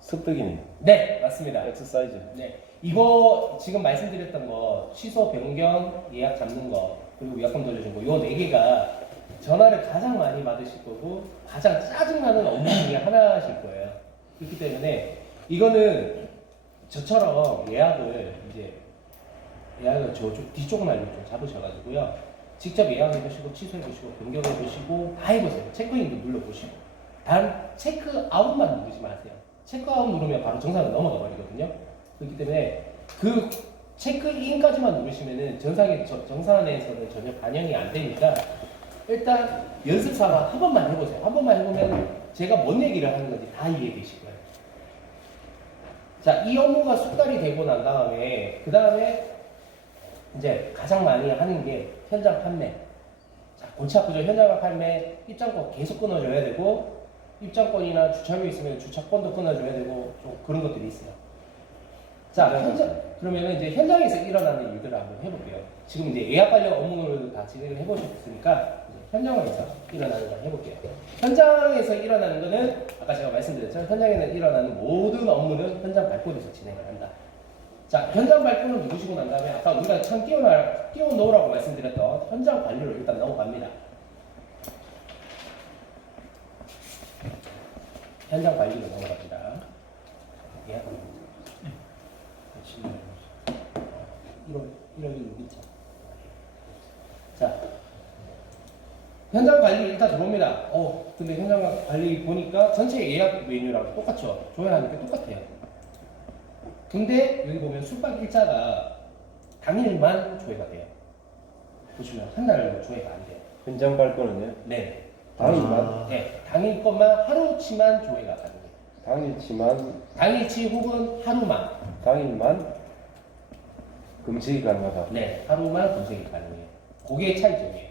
습득이네요. 네, 맞습니다. 엑서사이즈. 네, 이거 지금 말씀드렸던 거 취소 변경 예약 잡는 거 그리고 위약금 돌려준 거 요 네 개가 전화를 가장 많이 받으실 거고 가장 짜증나는 업무 중에 하나실 거예요. 그렇기 때문에 이거는 저처럼 예약을 저쪽 뒤쪽 날로 좀 잡으셔가지고요. 직접 예약해 보시고 취소해 보시고 변경해 보시고 다 해보세요. 체크인도 눌러 보시고 단 체크 아웃만 누르지 마세요. 체크 아웃 누르면 바로 정상으로 넘어가 버리거든요. 그렇기 때문에 그 체크인까지만 누르시면은 정산에서는 전혀 반영이 안 되니까 일단 연습 삼아 한 번만 해보세요. 한 번만 해보면 제가 뭔 얘기를 하는 건지 다 이해되실 거예요. 자, 이 업무가 숙달이 되고 난 다음에 그 다음에 이제 가장 많이 하는 게 현장 판매. 자, 골치 아프죠. 현장 판매 입장권 계속 끊어줘야 되고 입장권이나 주차료 있으면 주차권도 끊어줘야 되고 좀 그런 것들이 있어요. 자, 그러면 이제 현장에서 일어나는 일들을 한번 해볼게요. 지금 이제 예약 관련 업무를 다 진행을 해보셨으니까 현장에서 일어나는 걸 해볼게요. 현장에서 일어나는 거는 아까 제가 말씀드렸죠. 현장에서 일어나는 모든 업무는 현장 발코에서 진행을 한다. 자, 현장 발코를 누르시고 난 다음에 아까 우리가 참 띄워 놓으라고 말씀드렸던 현장 관리로 일단 넘어갑니다. 현장 관리로 넘어갑니다. 예약 관리. 1월 6일자. 자, 현장 관리 일단 들어옵니다. 근데 현장 관리 보니까 전체 예약 메뉴랑 똑같죠? 조회하니까 똑같아요. 근데 여기 보면 숙박 일자가 당일만 조회가 돼요. 보시면 한 달 조회가 안 돼요. 현장 발권은요? 네. 당일만? 네. 당일 것만 하루치만 조회가 가능해요. 당일치만, 당일치 혹은 하루만. 당일만 검색이 가능하다. 네. 하루만 검색이 가능해요. 그게 차이점이에요.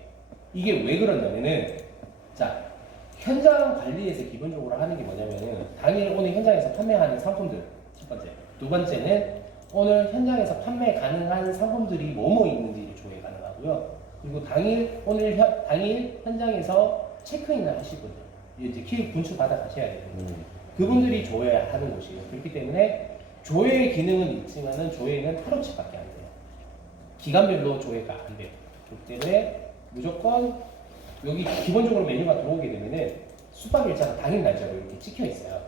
이게 왜 그러냐면은 자 현장 관리에서 기본적으로 하는 게 뭐냐면은 당일 오늘 현장에서 판매하는 상품들 첫 번째, 두 번째는 오늘 현장에서 판매 가능한 상품들이 뭐뭐 있는지를 조회 가능하고요. 그리고 당일 현장에서 체크인을 하시거든요. 이제 키 분출 받아 가셔야 돼요. 그분들이 조회하는 곳이에요. 그렇기 때문에 조회 기능은 있지만은 조회는 하루치밖에 안 돼요. 기간별로 조회가 안 돼요. 그렇기 때문에 무조건 여기 기본적으로 메뉴가 들어오게 되면은 숙박 일자가 당일 날짜로 이렇게 찍혀 있어요.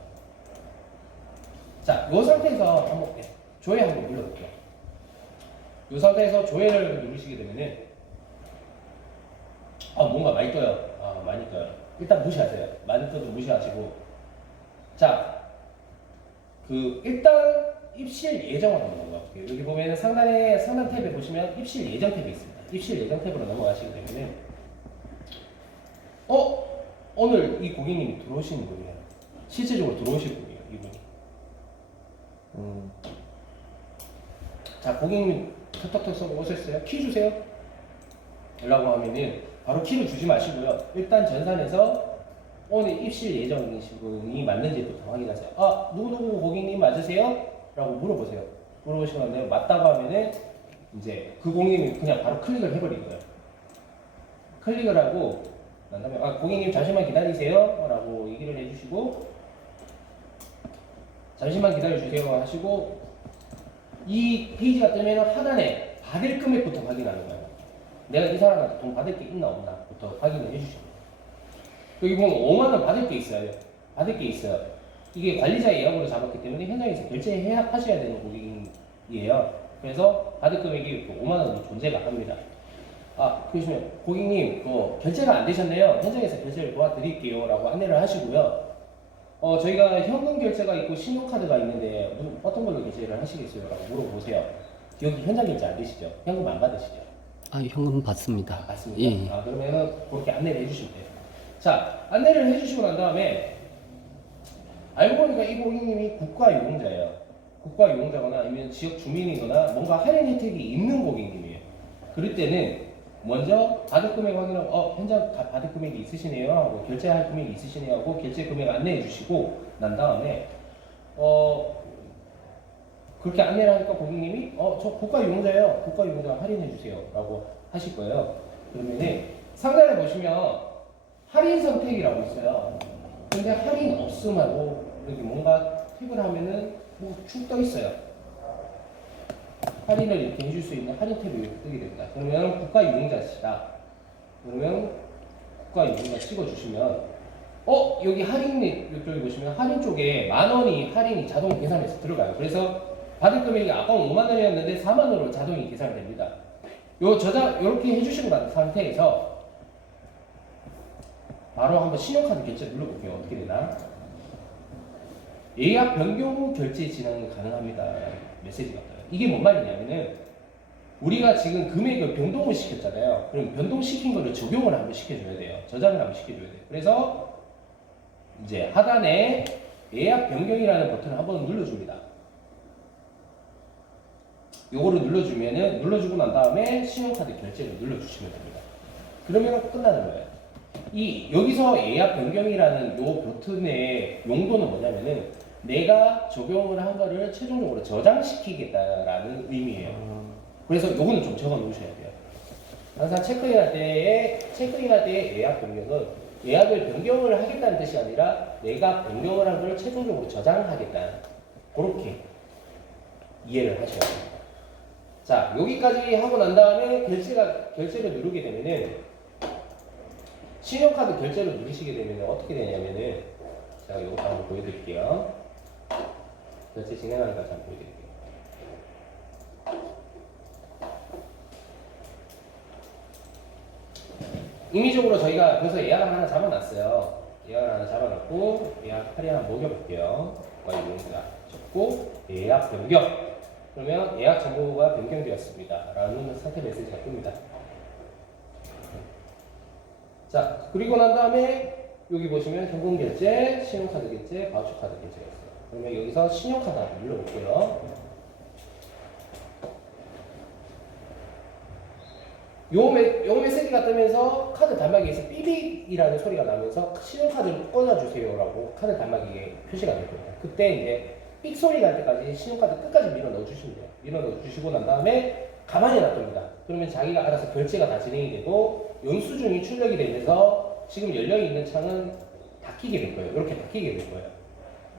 자, 이 상태에서 한번 조회 한번 눌러볼게요. 이 상태에서 조회를 누르시게 되면은 뭔가 많이 떠요. 많이 떠요. 일단 무시하세요. 많이 떠도 무시하시고 자, 일단 입실 예정을 한번 넘어갈게요. 여기 보면은 상단 탭에 보시면 입실 예정 탭이 있습니다. 입실 예정 탭으로 넘어가시게 되면은 오늘 이 고객님이 들어오시는 분이에요. 실제적으로 들어오실 분이에요, 이분이. 자, 고객님 톡톡톡 써고 오셨어요? 키 주세요. 라고 하면은 바로 키를 주지 마시고요. 일단 전산에서 오늘 입실 예정이신 분이 맞는지부터 확인하세요. 누구누구 고객님 맞으세요? 라고 물어보세요. 물어보시면 맞다고 하면은 이제 그 고객님이 그냥 바로 클릭을 해버린 거예요. 클릭을 하고 난 다음에 고객님 잠시만 기다리세요 라고 얘기를 해주시고 잠시만 기다려주세요 하시고 이 페이지가 뜨면 하단에 받을 금액부터 확인하는 거예요. 내가 이 사람한테 돈 받을 게 있나 없나 부터 확인을 해주시고 여기 보면 5만원 받을 게 있어요. 이게 관리자 예약으로 잡았기 때문에 현장에서 결제하셔야 되는 고객이에요. 그래서 받을 금액이 5만원이 존재가 합니다. 그러시면 고객님 결제가 안 되셨네요. 현장에서 결제를 도와드릴게요 라고 안내를 하시고요. 저희가 현금 결제가 있고 신용카드가 있는데 어떤 걸로 결제를 하시겠어요? 라고 물어보세요. 여기 현장 결제 안 되시죠? 현금 안 받으시죠? 현금 받습니다. 맞습니다. 예. 그러면 그렇게 안내를 해주시면 돼요. 자, 안내를 해주시고 난 다음에 알고 보니까 이 고객님이 국가유공자예요. 국가유공자거나 아니면 지역 주민이거나 뭔가 할인 혜택이 있는 고객님이에요. 그럴 때는 먼저 받을 금액 확인하고 현장 받을 금액이 있으시네요 하고 결제할 금액이 있으시네요 하고 결제 금액 안내해 주시고 난 다음에 그렇게 안내를 하니까 고객님이 저 국가유공자예요. 국가유공자 할인해 주세요 라고 하실 거예요. 그러면은 상단에 보시면 할인 선택이라고 있어요. 근데 할인 없음하고 여기 뭔가 탭을 하면은 쭉 떠 있어요. 할인을 이렇게 해줄 수 있는 할인 탭이 이렇게 뜨게 됩니다. 그러면 국가유공자시다. 그러면 국가유공자 찍어주시면 여기 할인 이쪽에 보시면 할인 쪽에 10,000원이 할인이 자동 계산해서 들어가요. 그래서 받을 금액이 아까 5만원이었는데 4만원으로 자동이 계산됩니다. 요렇게 해주시고 난 상태에서 바로 한번 신용카드 결제 눌러볼게요. 어떻게 되나? 예약 변경 후 결제 진행이 가능합니다. 메시지가 떠요. 이게 뭔 말이냐면은 우리가 지금 금액을 변동을 시켰잖아요. 그럼 변동시킨 거를 적용을 한번 시켜줘야 돼요. 저장을 한번 시켜줘야 돼요. 그래서 이제 하단에 예약 변경이라는 버튼을 한번 눌러줍니다. 요거를 눌러주고 난 다음에 신용카드 결제를 눌러주시면 됩니다. 그러면 끝나는 거예요. 여기서 예약 변경이라는 요 버튼의 용도는 뭐냐면은 내가 적용을 한 거를 최종적으로 저장시키겠다라는 의미예요. 그래서 요거는 좀 적어 놓으셔야 돼요. 항상 체크인할 때의 예약 변경은 예약을 변경을 하겠다는 뜻이 아니라 내가 변경을 한 걸 최종적으로 저장하겠다. 그렇게 이해를 하셔야 됩니다. 자, 여기까지 하고 난 다음에 결제를 누르게 되면은 신용카드 결제를 누르시게 되면 어떻게 되냐면은 제가 이거 한번 보여드릴게요. 결제 진행하는 것까지 한번 보여드릴게요. 임의적으로 저희가 벌써 예약을 하나 잡아놨어요. 예약을 하나 잡아놨고 예약 할인 한번 먹여볼게요. 이용자 적고 예약 변경. 그러면 예약 정보가 변경되었습니다. 라는 상태 메시지가 뜹니다. 자, 그리고 난 다음에 여기 보시면 현금 결제, 신용카드 결제, 바우처 카드 결제가 있어요. 그러면 여기서 신용카드 한번 눌러볼게요. 요 메시지가 뜨면서 카드 단말기에서 삐빅이라는 소리가 나면서 신용카드를 꺼내주세요라고 카드 단말기에 표시가 될 겁니다. 그때 이제 삑 소리 날 때까지 신용카드 끝까지 밀어 넣어주시면 돼요. 밀어 넣어주시고 난 다음에 가만히 놔둡니다. 그러면 자기가 알아서 결제가 다 진행이 되고 영수증이 출력이 되면서 지금 열려있는 창은 닫히게 될 거예요. 이렇게 닫히게 될 거예요.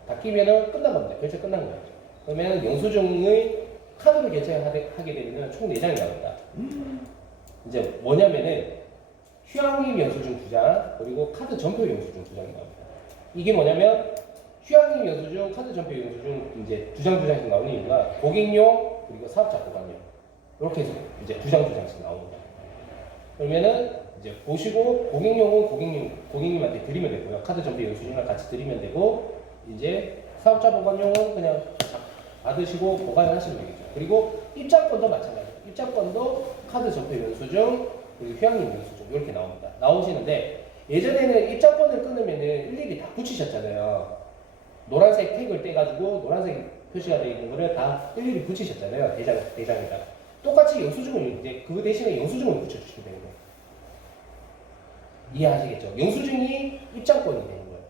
닫히면은 끝난 겁니다. 결제 끝난 거예요. 그러면 영수증의 카드를 결제하게 되면 총 4장이 나옵니다. 이제 뭐냐면은 휴양림 영수증 2장 그리고 카드 전표 영수증 2장이 나옵니다. 이게 뭐냐면 휴양림 영수증, 카드 전표 영수증 이제 2장씩 나오는 이유가 고객용 그리고 사업자 보관용 이렇게 해서 이제 2장씩 나옵니다. 그러면은 이제 보시고 고객용은 고객님한테 드리면 되고요. 카드 전표 영수증을 같이 드리면 되고 이제 사업자 보관용은 그냥 받으시고 보관을 하시면 되겠죠. 그리고 입장권도 마찬가지예요. 입장권도 카드 전표 영수증 그리고 휴양림 영수증 이렇게 나옵니다. 나오시는데 예전에는 입장권을 끊으면은 일일이 다 붙이셨잖아요. 노란색 택을 떼가지고 노란색 표시가 되어 있는 거를 다 일일이 붙이셨잖아요. 대장에다가. 똑같이 영수증을 이제 그 대신에 영수증을 붙여주시면 되는 거예요. 이해하시겠죠? 영수증이 입장권이 되는 거예요.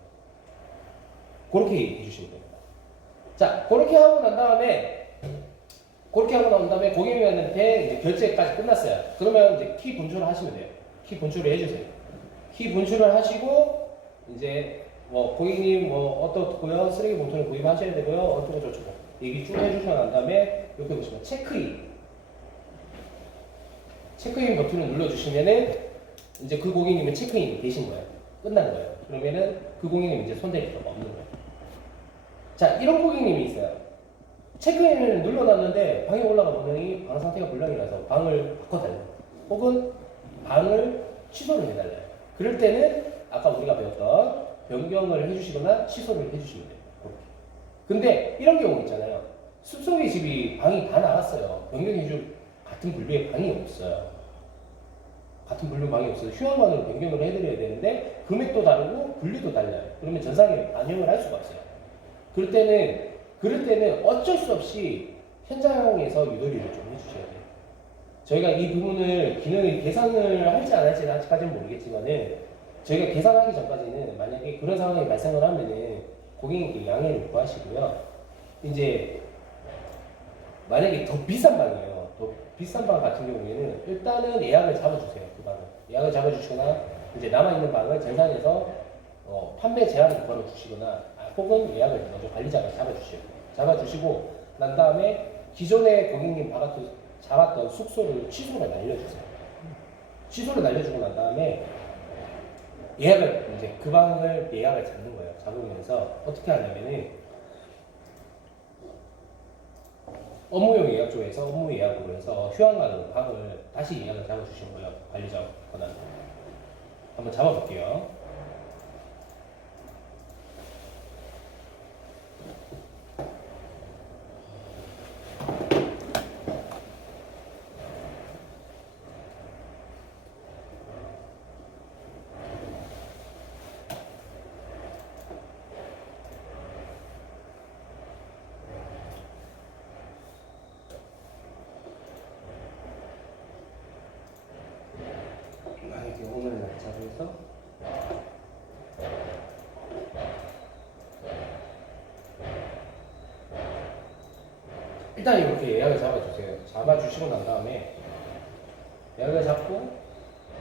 그렇게 해주시면 됩니다. 자, 그렇게 하고 난 다음에 고객님한테 이제 결제까지 끝났어요. 그러면 이제 키 분출을 하시면 돼요. 키 분출을 해주세요. 키 분출을 하시고 이제 뭐 고객님 뭐 어떻고요? 쓰레기 봉투를 구입하셔야 되고요. 어떻고 저쩌고 얘기 쭉 해주시고 난 다음에 이렇게 보시면 체크인 버튼을 눌러주시면은 이제 그 고객님은 체크인이 되신 거예요. 끝난 거예요. 그러면은 그 고객님 이제 손댈 필요가 없는 거예요. 자, 이런 고객님이 있어요. 체크인을 눌러놨는데 방에 올라가 보더니 방 상태가 불량이라서 방을 바꿔달래요. 혹은 방을 취소를 해달래요. 그럴 때는 아까 우리가 배웠던 변경을 해주시거나 취소를 해주시면 돼요. 그렇게. 근데 이런 경우 있잖아요. 숲속의 집이 방이 다 나갔어요. 변경해줄 같은 분류의 방이 없어요. 같은 분류 방이 없어요. 휴양관으로 변경을 해드려야 되는데 금액도 다르고 분류도 달라요. 그러면 전산에 반영을 할 수가 없어요. 그럴 때는 어쩔 수 없이 현장에서 유도리를 좀 해주셔야 돼요. 저희가 이 부분을 기능을 계산을 할지 안 할지는 아직까지는 모르겠지만은 저희가 계산하기 전까지는 만약에 그런 상황이 발생을 하면은 고객님께 양해를 구하시고요. 이제 만약에 더 비싼 방이에요. 더 비싼 방 같은 경우에는 일단은 예약을 잡아주세요. 그 방을 예약을 잡아주시거나 이제 남아있는 방을 전산에서 판매 제한을 걸어주시거나 혹은 예약을 먼저 관리자가 잡아주시고 난 다음에 기존에 고객님 잡았던 숙소를 취소를 날려주세요. 취소를 날려주고 난 다음에 예약을 이제 그 방을 예약을 잡는 거예요. 잡으면서 어떻게 하냐면은 업무용 예약 쪽에서 업무 예약으로 해서 휴양가는 방을 다시 예약을 잡아주시는 거예요. 관리자거나 한번 잡아볼게요. 만약에 오늘 날짜로 해서 일단 이렇게 예약을 잡아주세요. 잡아주시고 난 다음에 예약을 잡고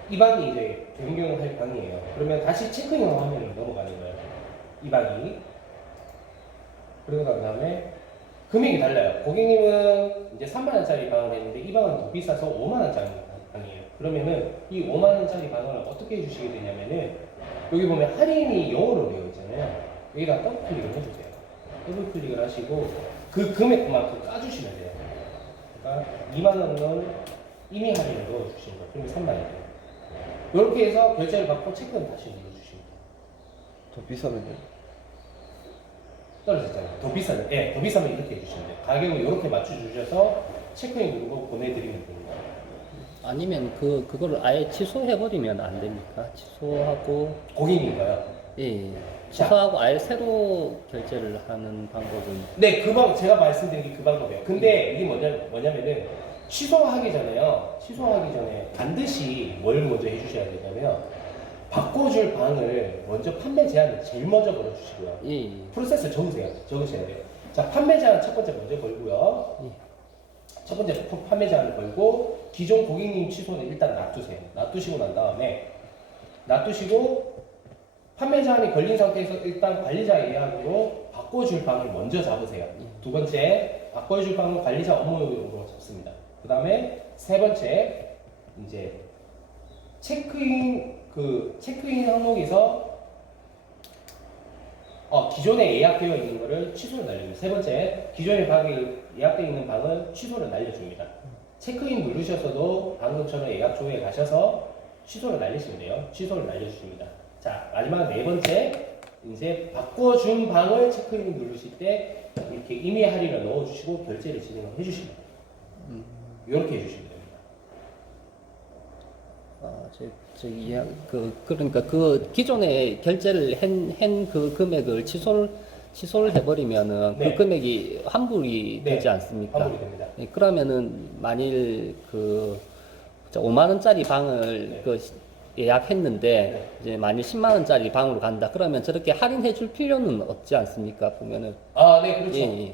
이 방이 이제 변경할 방이에요. 그러면 다시 체크인 화면으로 넘어가는 거예요. 이 방이. 그리고 난 다음에 금액이 달라요. 고객님은 이제 3만원짜리 방을 했는데 이 방은 더 비싸서 5만원짜리 방이에요. 그러면은 이 5만원짜리 방을 어떻게 해주시게 되냐면은 여기 보면 할인이 영어로 되어 있잖아요. 여기다 더블 클릭을 해주세요. 더블 클릭을 하시고 그 금액만큼 까주시면 돼요. 그러니까 2만원은 이미 할인을 넣어주시는 거예요. 그러면 3만원이에요. 이렇게 해서 결제를 받고 체크는 다시 눌러주시면 돼요. 더 비싸면요? 떨어졌잖아요. 더 비싸면, 더 비싸면 이렇게 해주시면 돼요. 가격을 이렇게 맞춰주셔서 체크인 누르고 보내드리면 됩니다. 아니면 그거를 아예 취소해버리면 안 됩니까? 취소하고 고객님인가요? 예, 취소하고 아예 새로 결제를 하는 방법은 네, 제가 말씀드린 게 그 방법이에요. 근데 이게 뭐냐면은 취소하기 전에 반드시 뭘 먼저 해주셔야 되냐면 바꿔줄 방을 먼저 판매 제한을 제일 먼저 걸어주시고요. 예. 프로세스 적으셔야 돼요. 자, 판매 제한 첫 번째 먼저 걸고요. 예. 첫 번째 판매 제한을 걸고 기존 고객님 취소는 일단 놔두세요. 놔두시고 난 다음에 놔두시고 판매 제한이 걸린 상태에서 일단 관리자 예약으로 바꿔줄 방을 먼저 잡으세요. 두 번째 바꿔줄 방은 관리자 업무용으로 잡습니다. 그 다음에 세 번째 이제 체크인 항목에서 기존에 예약되어 있는 거를 취소를 날려줍니다. 세 번째, 기존에 방이 예약되어 있는 방은 취소를 날려줍니다. 체크인 누르셔서도 방금처럼 예약 조회에 가셔서 취소를 날리시면 돼요. 취소를 날려주십니다. 자, 마지막 네 번째, 이제 바꿔준 방을 체크인 누르실 때 이렇게 임의 할인을 넣어주시고 결제를 진행을 해주십니다. 이렇게 해주시면 됩니다. 그러니까 그 기존에 결제를 한 그 금액을 취소를 해버리면은 네. 그 금액이 환불이 네. 되지 않습니까? 환불이 됩니다. 네, 그러면은 만일 5만 원짜리 방을 네. 예약했는데 네. 이제 만일 10만 원짜리 방으로 간다. 그러면 저렇게 할인해 줄 필요는 없지 않습니까? 보면은 네, 그렇죠. 예.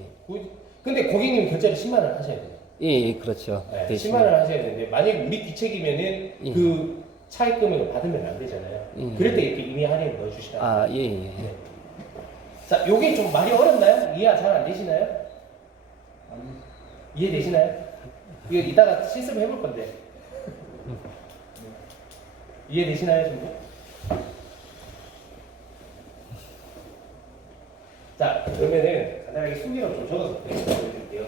근데 고객님 결제를 10만 원 하셔야 돼요. 예, 그렇죠. 네, 대신 10만 원 하셔야 되는데 만약 우리 귀책이면은 예. 그 차익 금액을 받으면 안 되잖아요. 예. 그럴 때 이렇게 임의 할인을 넣어주시라. 예. 네. 자, 요게 좀 말이 어렵나요? 이해 잘 안 되시나요? 이해되시나요? 이거 이따가 실습을 해볼 건데. 이해되시나요, 전부? 자, 그러면은 간단하게 수기로 좀 적어서 보여드릴게요.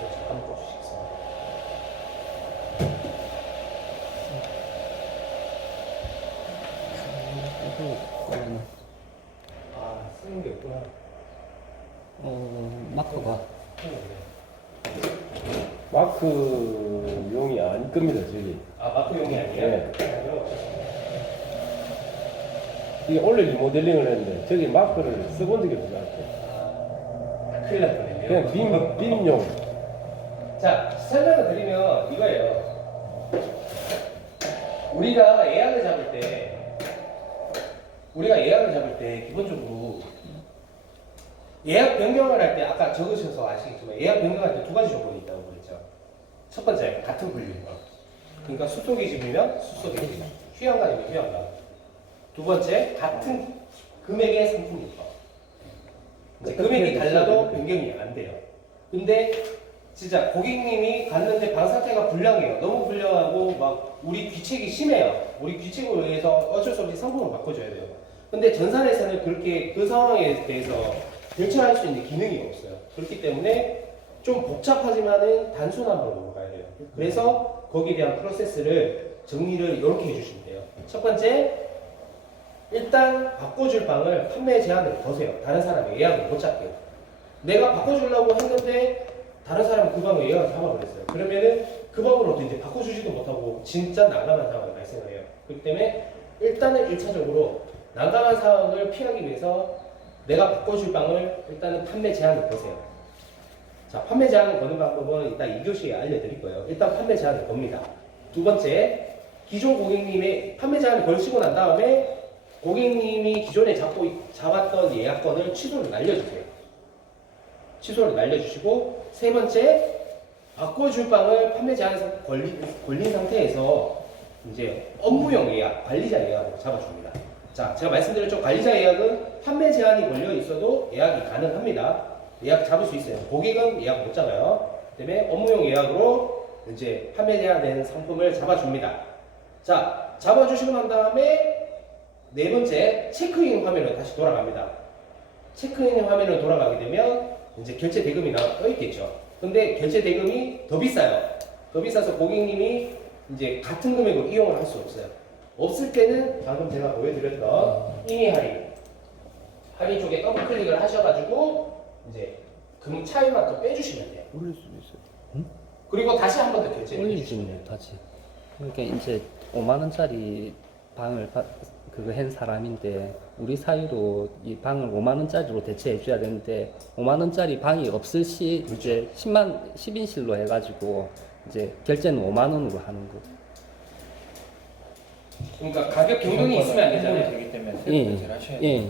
잠깐 꿔주시겠습니다. 쓰는 게 없구나. 마커가 마크용이 아닐 겁니다, 저기. 마크용이 아니에요? 네. 이게 원래 리모델링을 했는데 저기 마크를 써본 적이 없는 것 같아요. 큰일 날 뻔했네요. 그냥 빈용. 자, 설명을 드리면 이거예요. 우리가 예약을 잡을 때 기본적으로 예약 변경을 할 때 아까 적으셔서 아시겠지만 예약 변경할 때 두 가지 조건이 있다고 그랬죠. 첫 번째, 같은 분류인 거. 그러니까 숫속의 집이면 숫속의 집, 휴양간이면 휴양간. 두 번째, 같은 금액의 상품인 거. 이제 금액이 달라도 변경이 안 돼요. 근데 진짜 고객님이 갔는데 방 상태가 불량해요. 너무 불량하고 막 우리 귀책이 심해요. 우리 귀책을 위해서 어쩔 수 없이 상품을 바꿔줘야 돼요. 근데 전산에서는 그렇게 그 상황에 대해서 대처할 수 있는 기능이 없어요. 그렇기 때문에 좀 복잡하지만은 단순한 방법으로 가야 돼요. 그래서 거기에 대한 프로세스를 정리를 이렇게 해주시면 돼요. 첫 번째, 일단 바꿔줄 방을 판매 제한을 거세요. 다른 사람이 예약을 못 잡게. 내가 바꿔주려고 했는데 다른 사람은 그 방을 예약을 잡아버렸어요. 그러면은 그 방으로도 이제 바꿔주지도 못하고 진짜 난감한 상황이 발생을 해요. 그렇기 때문에 일단은 1차적으로 난감한 상황을 피하기 위해서 내가 바꿔줄 방을 일단은 판매 제한을 거세요. 자, 판매 제한을 거는 방법은 이따 2교시에 알려드릴 거예요. 일단 판매 제한을 겁니다. 두 번째, 기존 고객님의 판매 제한을 걸시고 난 다음에 고객님이 기존에 잡았던 예약권을 취소를 날려주세요. 취소를 날려주시고, 세 번째, 바꿔줄 방을 판매 제한에서 걸린 상태에서 이제 업무용 예약, 관리자 예약으로 잡아줍니다. 자, 제가 말씀드렸죠. 관리자 예약은 판매 제한이 걸려 있어도 예약이 가능합니다. 예약 잡을 수 있어요. 고객은 예약 못 잡아요. 그다음에 업무용 예약으로 이제 판매 제한된 상품을 잡아줍니다. 자, 잡아주시고 난 다음에 네 번째, 체크인 화면으로 다시 돌아갑니다. 체크인 화면으로 돌아가게 되면 이제 결제 대금이 떠 있겠죠. 근데 결제 대금이 더 비싸요. 더 비싸서 고객님이 이제 같은 금액으로 이용을 할 수 없어요. 없을 때는 방금 제가 보여드렸던 임의 할인 쪽에 더블 클릭을 하셔가지고 이제 금 차이만큼 빼주시면 돼요. 올릴 수도 있어요. 그리고 다시 한 번 더 결제를 올리지는 해주시면 돼요. 못하지. 그러니까 이제 5만 원짜리 방을 그거 한 사람인데 우리 사유로 이 방을 5만 원짜리로 대체해 줘야 되는데 5만 원짜리 방이 없을 시 이제 10인실로 해가지고 이제 결제는 5만 원으로 하는 거. 그러니까 가격 변동이 있으면 안 되잖아요. 되기 때문에 예, 세금 대체를 하셔야 돼요. 예.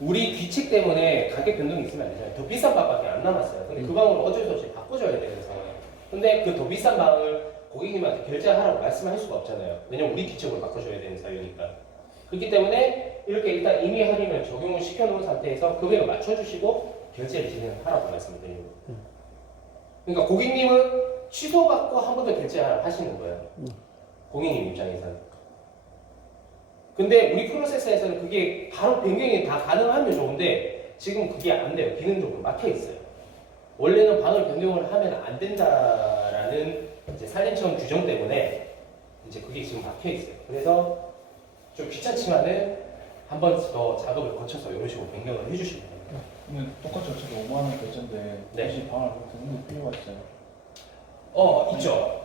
우리 규칙 때문에 가격 변동이 있으면 안 되잖아요. 더 비싼 방밖에 안 남았어요. 근데 그 방을 어쩔 수 없이 바꿔줘야 되는 상황이에요. 근데 그 더 비싼 방을 고객님한테 결제하라고 말씀할 수가 없잖아요. 왜냐면 우리 규칙으로 바꿔줘야 되는 사유니까. 그렇기 때문에 이렇게 일단 임의 할인을 적용을 시켜놓은 상태에서 금액을 맞춰주시고 결제를 진행하라고 말씀드리는 거예요. 그러니까 고객님은 취소받고 한 번 더 결제하시는 거예요. 고객님 입장에서는. 근데 우리 프로세서에서는 그게 바로 변경이 다 가능하면 좋은데 지금 그게 안 돼요. 기능적으로 막혀 있어요. 원래는 방을 변경을 하면 안 된다라는 이제 산림청 규정 때문에 이제 그게 지금 막혀 있어요. 그래서 좀 귀찮지만은 한 번 더 작업을 거쳐서 이런 식으로 변경을 해주시면 됩니다. 그러면 똑같이 어차피 5만 원 결제인데 네. 굳이 방을 그렇게 넣는 필요가 있어요. 있죠.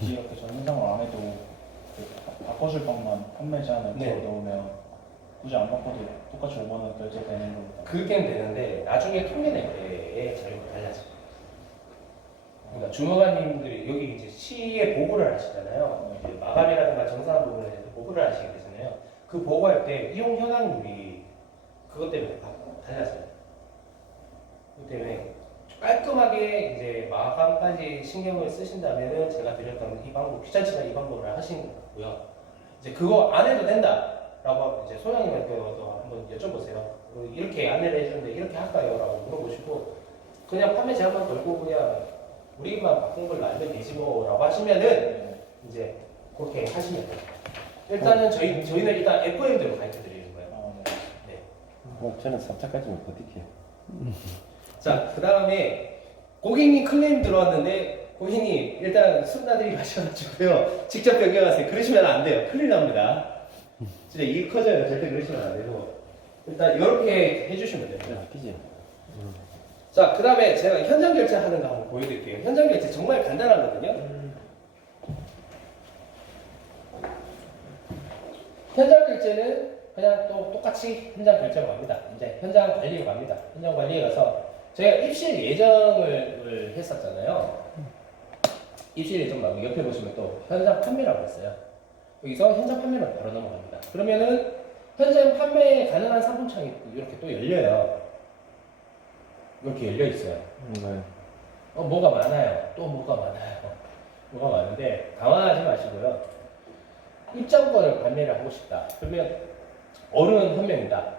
굳이 이렇게 전문상을 안 해도 바꿔줄 방만 판매 제한을 네. 넣으면 굳이 안 바꿔도 똑같이 5만 원 결제되는 거니까. 그렇게는 되는데 나중에 통계낼 때의 자료가 달라져요. 그러니까 주무관님들이 여기 이제 시에 보고를 하시잖아요. 이제 마감이라든가 정상화 부분에 대해서 보고를 하시게 되잖아요. 그 보고할 때 이용 현황률이 그것 때문에 달라져요. 그렇기 때문에 깔끔하게 이제 마감까지 신경을 쓰신다면은 제가 드렸던 이 방법, 귀찮지만 이 방법을 하시는 것 같고요. 이제 그거 안 해도 된다라고 이제 소장님한테도 한번 여쭤보세요. 이렇게 안내를 해주는데 이렇게 할까요? 라고 물어보시고 그냥 판매 제한만 걸고 그냥 우리만 바꾼 걸로 알면 되지 뭐라고 하시면은 이제 그렇게 하시면 돼요. 일단은 저희는 일단 FM대로 가르쳐 드리는 거예요. 네. 뭐 저는 3차까지는 버틸게요. 자, 그 다음에 고객님 클레임 들어왔는데 고객님 일단 순나들이 가셔가지고요 직접 변경하세요. 그러시면 안 돼요. 큰일 납니다. 진짜 일 커져요. 절대 그러시면 안 되고 일단 이렇게 해주시면 돼요. 아끼지? 자, 그 다음에 제가 현장 결제하는 거 한번 보여드릴게요. 현장 결제 정말 간단하거든요. 현장 결제는 그냥 또 똑같이 현장 결제로 갑니다. 이제 현장 관리로 갑니다. 현장 관리에 가서 저희가 입실 예정을 했었잖아요. 입실 예정 나오고 옆에 보시면 또 현장 판매라고 했어요. 여기서 현장 판매로 바로 넘어갑니다. 그러면은 현장 판매 가능한 상품창이 이렇게 또 열려요. 이렇게 열려 있어요. 네. 뭐가 많아요. 또 뭐가 많아요. 뭐가 많은데 당황하지 마시고요. 입장권을 판매를 하고 싶다. 그러면 어른 한 명이다.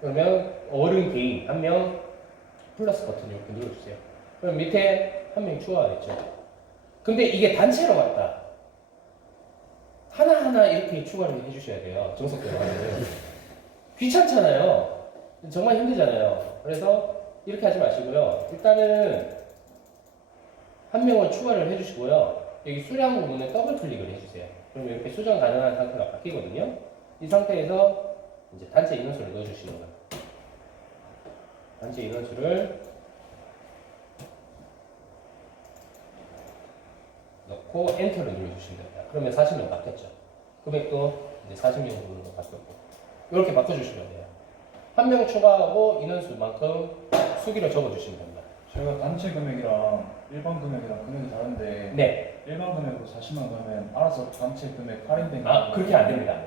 그러면 어른 개인 한 명 플러스 버튼 이렇게 눌러주세요. 그럼 밑에 한 명이 추가가 됐죠. 근데 이게 단체로 왔다. 하나하나 이렇게 추가를 해주셔야 돼요. 정석대로 하면. 귀찮잖아요. 정말 힘들잖아요. 그래서 이렇게 하지 마시고요. 일단은 한 명을 추가를 해주시고요. 여기 수량 부분에 더블 클릭을 해주세요. 그럼 이렇게 수정 가능한 상태가 바뀌거든요. 이 상태에서 이제 단체 인원수를 넣어주시는 거예요. 단체 인원수를 넣고 엔터를 눌러주시면 됩니다. 그러면 40명 바뀌었죠. 금액도 이제 40명으로 바뀌었고 이렇게 바꿔주시면 돼요. 한 명 추가하고 인원수만큼 수기를 적어주시면 됩니다. 저희가 단체 금액이랑 일반 금액이랑 금액이 다른데 네. 일반 금액으로 40만 그러면 알아서 단체 금액 할인된 그렇게 안 됩니다.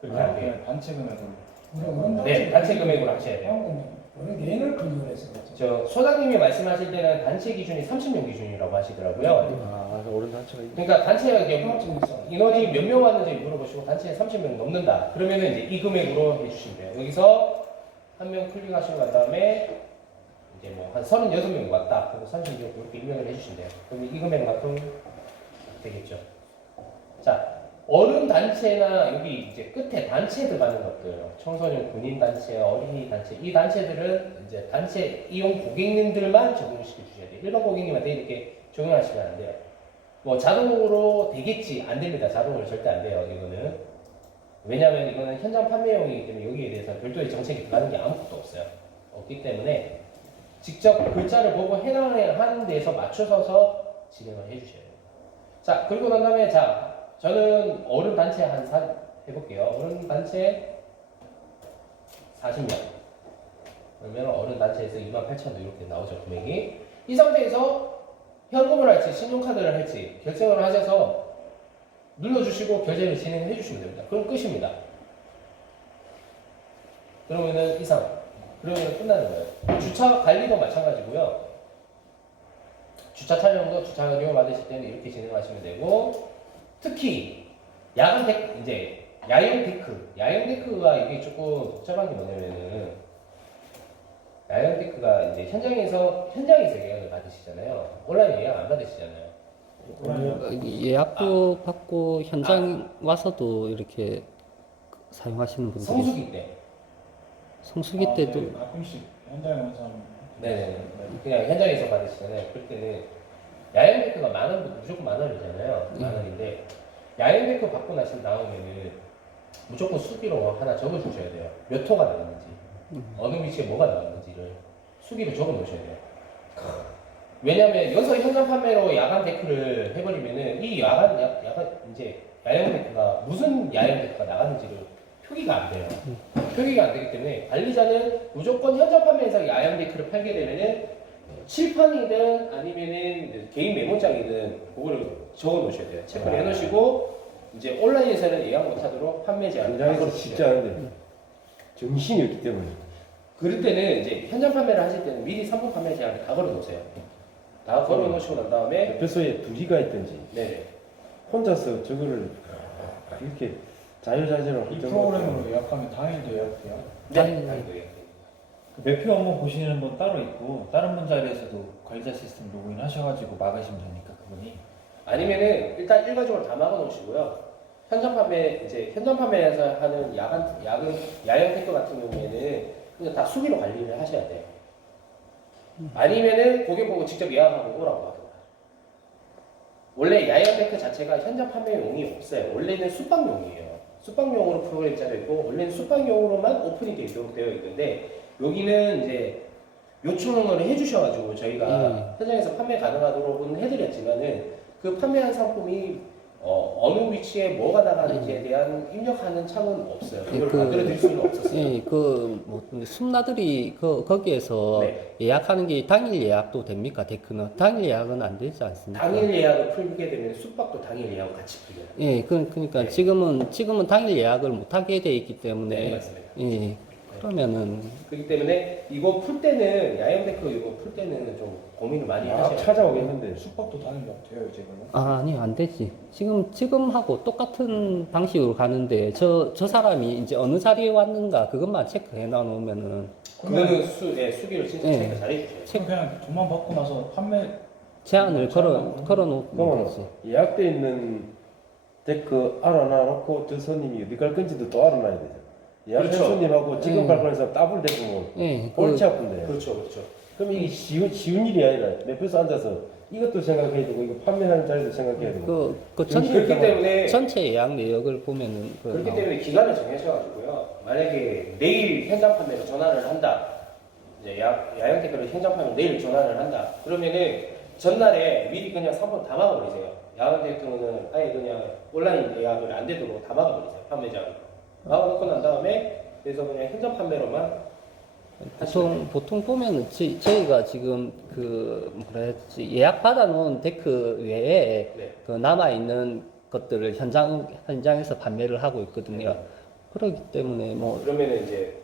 그렇게 안 돼요. 그냥 단체 금액으로. 네, 단체 금액으로 하셔야 돼요. 우리 개인을 클릭을 해서 저 소장님이 말씀하실 때는 단체 기준이 30명 기준이라고 하시더라고요. 아, 오른 단체가 있네. 그러니까 단체가 이게 인원이 몇 명 왔는지 물어보시고 단체에 30명 넘는다. 그러면은 이제 이 금액으로 해주시면 돼요. 여기서 한 명 클릭하시고 난 다음에 이제 뭐 한 36명 왔다. 그리고 30명 이렇게 입력을 해주시면 돼요. 그럼 이 금액만큼 되겠죠. 자, 어른 단체나 여기 이제 끝에 단체 들어가는 것들, 청소년 군인 단체, 어린이 단체, 이 단체들은 이제 단체 이용 고객님들만 적용시켜 주셔야 돼요. 일반 고객님한테 이렇게 적용하시면 안 돼요. 뭐 자동으로 되겠지, 안 됩니다. 자동으로 절대 안 돼요. 이거는 왜냐하면 이거는 현장 판매용이기 때문에 여기에 대해서 별도의 정책이 들어가는 게 아무것도 없어요. 없기 때문에 직접 글자를 보고 해당하는 데서 맞춰서서 진행을 해주셔야 돼요. 자, 그리고 난 다음에 자. 저는 어른 단체 한 해볼게요. 어른 단체 40명. 그러면 어른 단체에서 28,000원 이렇게 나오죠, 금액이. 이 상태에서 현금을 할지 신용카드를 할지 결정을 하셔서 눌러주시고 결제를 진행해 주시면 됩니다. 그럼 끝입니다. 그러면은 이상. 그러면 끝나는 거예요. 주차 관리도 마찬가지고요. 주차 촬영도 주차료 받으실 때는 이렇게 진행하시면 되고, 특히 야간 데크, 이제 야영 데크가 이게 조금 복잡한 게 뭐냐면은, 야영 데크가 이제 현장에서 예약을 받으시잖아요. 온라인 예약 안 받으시잖아요. 예약도 받고 현장 와서도 이렇게 사용하시는 분들이 성수기 때. 성수기 때도 네, 가끔씩 현장에 온 사람. 네네. 그냥 현장에서 받으시잖아요. 그럴 때는 야영 데크가 무조건 10,000원이잖아요. 10,000원인데 야영 데크 받고 나신 다음에는 무조건 수기로 하나 적어주셔야 돼요. 몇 호가 나왔는지, 어느 위치에 뭐가 나왔는지를 수기로 적어 놓으셔야 돼요. 왜냐면 여기서 현장 판매로 야간 데크를 해버리면은 이 야간 이제 야영 데크가 무슨 야영 데크가 나갔는지를 표기가 안 돼요. 표기가 안 되기 때문에 관리자는 무조건 현장 판매에서 야영 데크를 팔게 되면은 칠판이든 아니면은 개인 메모장이든 그거를 적어 놓으셔야 돼요. 체크를 해 놓으시고 이제 온라인에서는 예약 못 하도록 판매 제한을 현장에서 걸어주셔야 쉽지 않은데 정신이 없기 때문에. 그럴 때는 이제 현장 판매를 하실 때는 미리 3분 판매 제한을 다 걸어 놓으세요. 다 걸어 놓으시고 난 다음에 옆에서에 둘이가 있든지 네. 혼자서 저거를 이렇게 자유자재로 이 프로그램으로 예약하면 당일도 예약돼요. 네. 매표 업무 보시는 분 따로 있고 다른 분 자리에서도 관리자 시스템 로그인 하셔가지고 막으시면 되니까 그분이 아니면은 일단 일괄적으로 다 막아 놓으시고요. 현장 판매에서 하는 야영 택도 같은 경우에는 그냥 다 수기로 관리를 하셔야 돼요. 아니면은 고객 보고 직접 예약하고 오라고 하든가. 원래 야영 테크 자체가 현장 판매용이 없어요. 원래는 숙박용이에요. 숙박용으로 프로그램이 짜져 있고 원래는 숙박용으로만 오픈이 되어 있는데 여기는 이제 요청을 해주셔가지고 저희가 현장에서 판매 가능하도록은 해드렸지만은 그 판매한 상품이 어느 위치에 뭐가 나가는지에 대한 입력하는 창은 없어요. 그걸 만들어드릴 수는 없었어요. 예, 숨나들이 거기에서 네. 예약하는 게 당일 예약도 됩니까? 데크는 당일 예약은 안 되지 않습니까? 당일 예약을 풀게 되면 숙박도 당일 예약을 같이 풀려요. 예, 그러니까 네. 지금은 당일 예약을 못 하게 돼 있기 때문에 네, 맞습니다. 예, 그러면은 그렇기 때문에 이거 풀 때는 야영 데크 이거 풀 때는 좀 고민을 많이 막 하셔야 돼요. 찾아오겠는데 숙박도 당일 예약돼요 이제 그러면? 아니 안 되지. 지금하고 똑같은 방식으로 가는데 저 사람이 이제 어느 자리에 왔는가 그것만 체크해 놔놓으면은 그거는 수기를 진짜 네. 체크 잘 해주셔야 돼요. 그냥 돈만 받고 나서 판매 제한을 걸어 그러면 놓으면 되지. 예약돼 있는 데크 알아놔놓고 저 손님이 어디 갈 건지도 또 알아놔야 되죠. 예약한 그렇죠. 손님하고 지금 갈 거는 사람 더블 데크면 예, 골치 아픈데. 그렇죠, 그렇죠. 그럼 이게 쉬운 일이 아니라 옆에서 앉아서 이것도 생각해야 되고 이거 판매하는 자리도 생각해야 되고. 그렇기 때문에 전체 예약 내역을 보면은 그렇기 때문에 기간을 정하셔가지고요. 만약에 내일 현장 판매로 전화를 한다. 이제 야영 테크로 현장 판매 내일 전화를 한다. 그러면은 전날에 미리 그냥 3번 다 막아버리세요. 야영 테크는 아예 그냥 온라인 예약을 안 되도록 다 막아버리세요. 판매장. 막아놓고 난 다음에 그래서 그냥 현장 판매로만 보통 보면은 저희가 지금 예약 받아놓은 데크 외에 네. 그 남아 있는 것들을 현장에서 판매를 하고 있거든요. 그렇기 때문에 뭐 그러면은 이제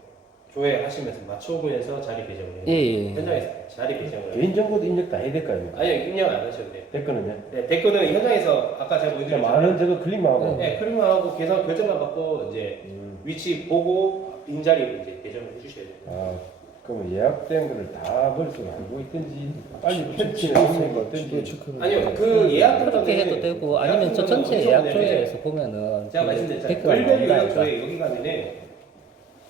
조회하시면서 맞춰보면서 자리 배정을 해요. 예. 현장에서 자리 배정을 해요. 개인정보도 입력 다 해야 될 거 아닙니까? 아니요, 입력 안 하셔도 돼요. 데크는요? 네, 댓글은 현장에서 아까 제가 보여드린 많은 저거 클릭만 하고. 네, 클릭만 하고 결정만 받고 이제 위치 보고 빈자리 이제 배정을 해주셔야 돼요. 아, 그럼 예약된 거를 다 머릿속에 알고 있든지 빨리 편집해 놓는 거 어떤지. 아니요, 그 예약 그렇게 해도 되고 아니면 저 전체 예약 조회에서 보면은 제가 말씀드렸잖아요. 데크가 월별 예약 나온다니까. 조회 여기 가면은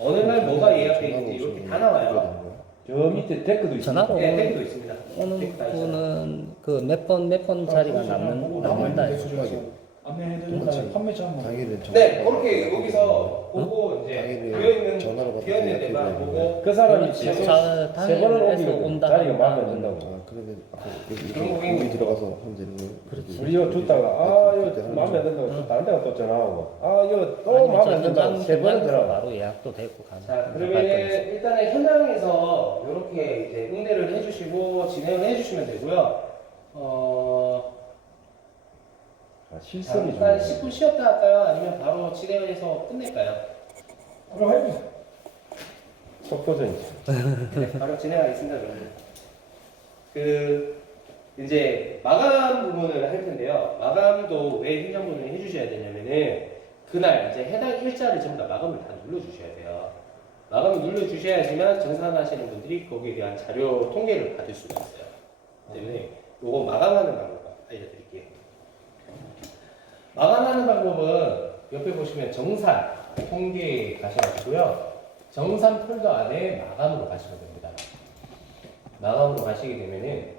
어느 날 뭐가 예약돼 있는지 이렇게 다 나와요. 저 밑에 데크도 있어요. 전화로 네, 댓글도 있습니다. 오는 댓글 다 있어요. 분은 그 몇 번 자리가 남는다 했어요. 안내해드린 다음에 그렇지. 판매자 한번 당일은 전- 네, 그렇게 여기서 보고 이제 당일에 비어있는 전화로 받고 비어있는 데만 연락해 보고 그 사람이 그렇지. 최소 자, 세 번은 당일에서 오기거든. 온다 자리가 한다. 마음에 안 든다고. 아 그러면 여기 그런 고객님. 여기 들어가서 하면 되는 거예요? 그렇지. 우리 요 줬다가 그때 이거 하는 마음에 안 거죠. 든다고 또 다른 데가 또 전화하고 이거 또 아니면 마음에 저 안 든다고 현장 세 번은 현장에서 들어가. 바로 예약도 되고 가는. 자, 그러면 일단은 현장에서 이렇게 이제 응대를 해주시고 진행을 해주시면 되고요. 실습이 잠깐 좀 10분 쉬었다 할까요? 아니면 바로 진행을 해서 끝낼까요? 그럼 해보세요. 속도전이지. 네, 바로 진행하겠습니다. 그러면. 이제 마감 부분을 할 텐데요. 마감도 왜 현장 분을 해주셔야 되냐면은 그날 이제 해당 일자를 전부 다 마감을 다 눌러주셔야 돼요. 마감을 눌러주셔야지만 정산하시는 분들이 거기에 대한 자료 통계를 받을 수가 있어요. 때문에 요거 마감하는 방법 알려드릴게요. 마감하는 방법은 옆에 보시면 정산 통계에 가셔가지고요. 정산 폴더 안에 마감으로 가시면 됩니다. 마감으로 가시게 되면은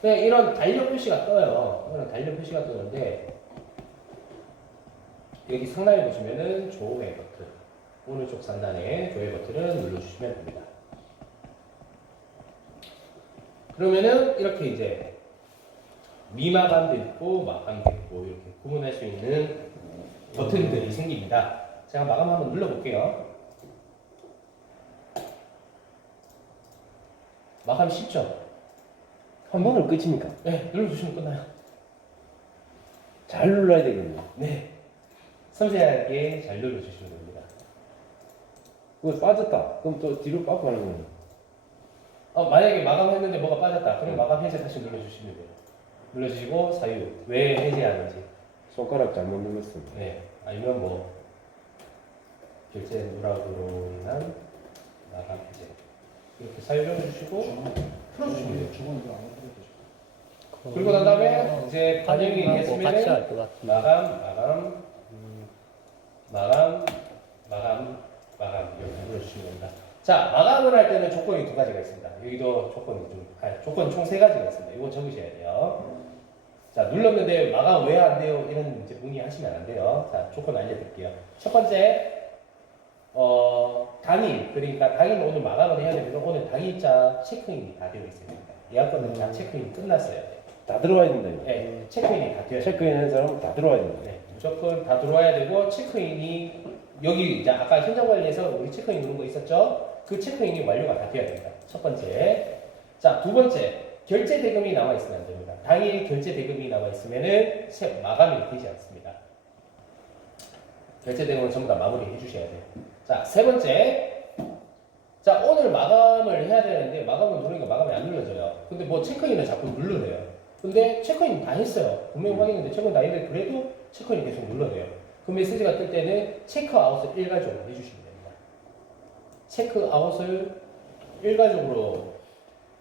그냥 이런 달력 표시가 떠요. 이런 달력 표시가 뜨는데 여기 상단에 보시면은 조회 버튼 오른쪽 상단에 조회 버튼을 눌러주시면 됩니다. 그러면은 이렇게 이제 미마감도 있고 마감도 있고 이렇게 구분할 수 있는 버튼들이 생깁니다. 제가 마감 한번 눌러볼게요. 마감 쉽죠? 한 번은 끝입니까? 네, 눌러주시면 끝나요. 잘 눌러야 되거든요. 네, 섬세하게 잘 눌러주시면 됩니다. 그거 빠졌다. 그럼 또 뒤로 빠고 하는 거예요. 만약에 마감했는데 뭐가 빠졌다. 그럼 마감 해제 다시 눌러주시면 돼요. 눌러주시고 사유, 왜 해제하는지. 손가락 잘못 눌렀습니다. 네, 아니면 뭐 결제 누락으로 인한 마감 해제 이렇게 사유를 해주시고 풀어주시면 돼요. 저건 이거 안 해드려도 되죠. 그리고 난 다음에 이제 반영이 같이 됐으면은 할 것 같은데. 마감 이렇게 눌러주시면 됩니다. 자, 마감을 할 때는 조건이 두 가지가 있습니다. 여기도 조건 총 세 가지가 있습니다. 이거 적으셔야 돼요. 자, 눌렀는데 마감 왜 안 돼요? 이런 이제 문의하시면 안 돼요. 자, 조건 알려드릴게요. 첫 번째, 당일, 그러니까 당일 오늘 마감을 해야 되면 오늘 당일자 체크인이 다 되어 있어야 됩니다. 예약권은 다 체크인 끝났어요. 다 들어와야 된다. 이거. 네, 체크인이 다 되어 있어요. 체크인 한 사람은 다 들어와야 된다. 네, 무조건 다 들어와야 되고 체크인이 여기 이제 아까 현장 관리에서 우리 체크인 누른 거 있었죠? 그 체크인이 완료가 다 되어야 됩니다. 첫 번째. 자, 두 번째. 결제 대금이 나와 있으면 안 됩니다. 당일 결제 대금이 나와 있으면은 마감이 되지 않습니다. 결제 대금은 전부 다 마무리해 주셔야 돼요. 자, 세 번째. 자, 오늘 마감을 해야 되는데 마감을 누르니까 마감이 안 눌러져요. 근데 뭐 체크인을 자꾸 누르래요. 근데 체크인 다 했어요. 분명히 확인했는데 체크인 다 했는데 그래도 체크인 계속 눌러내요. 그 메시지가 뜰 때는 체크아웃을 일괄적으로 해주시면 됩니다. 체크아웃을 일괄적으로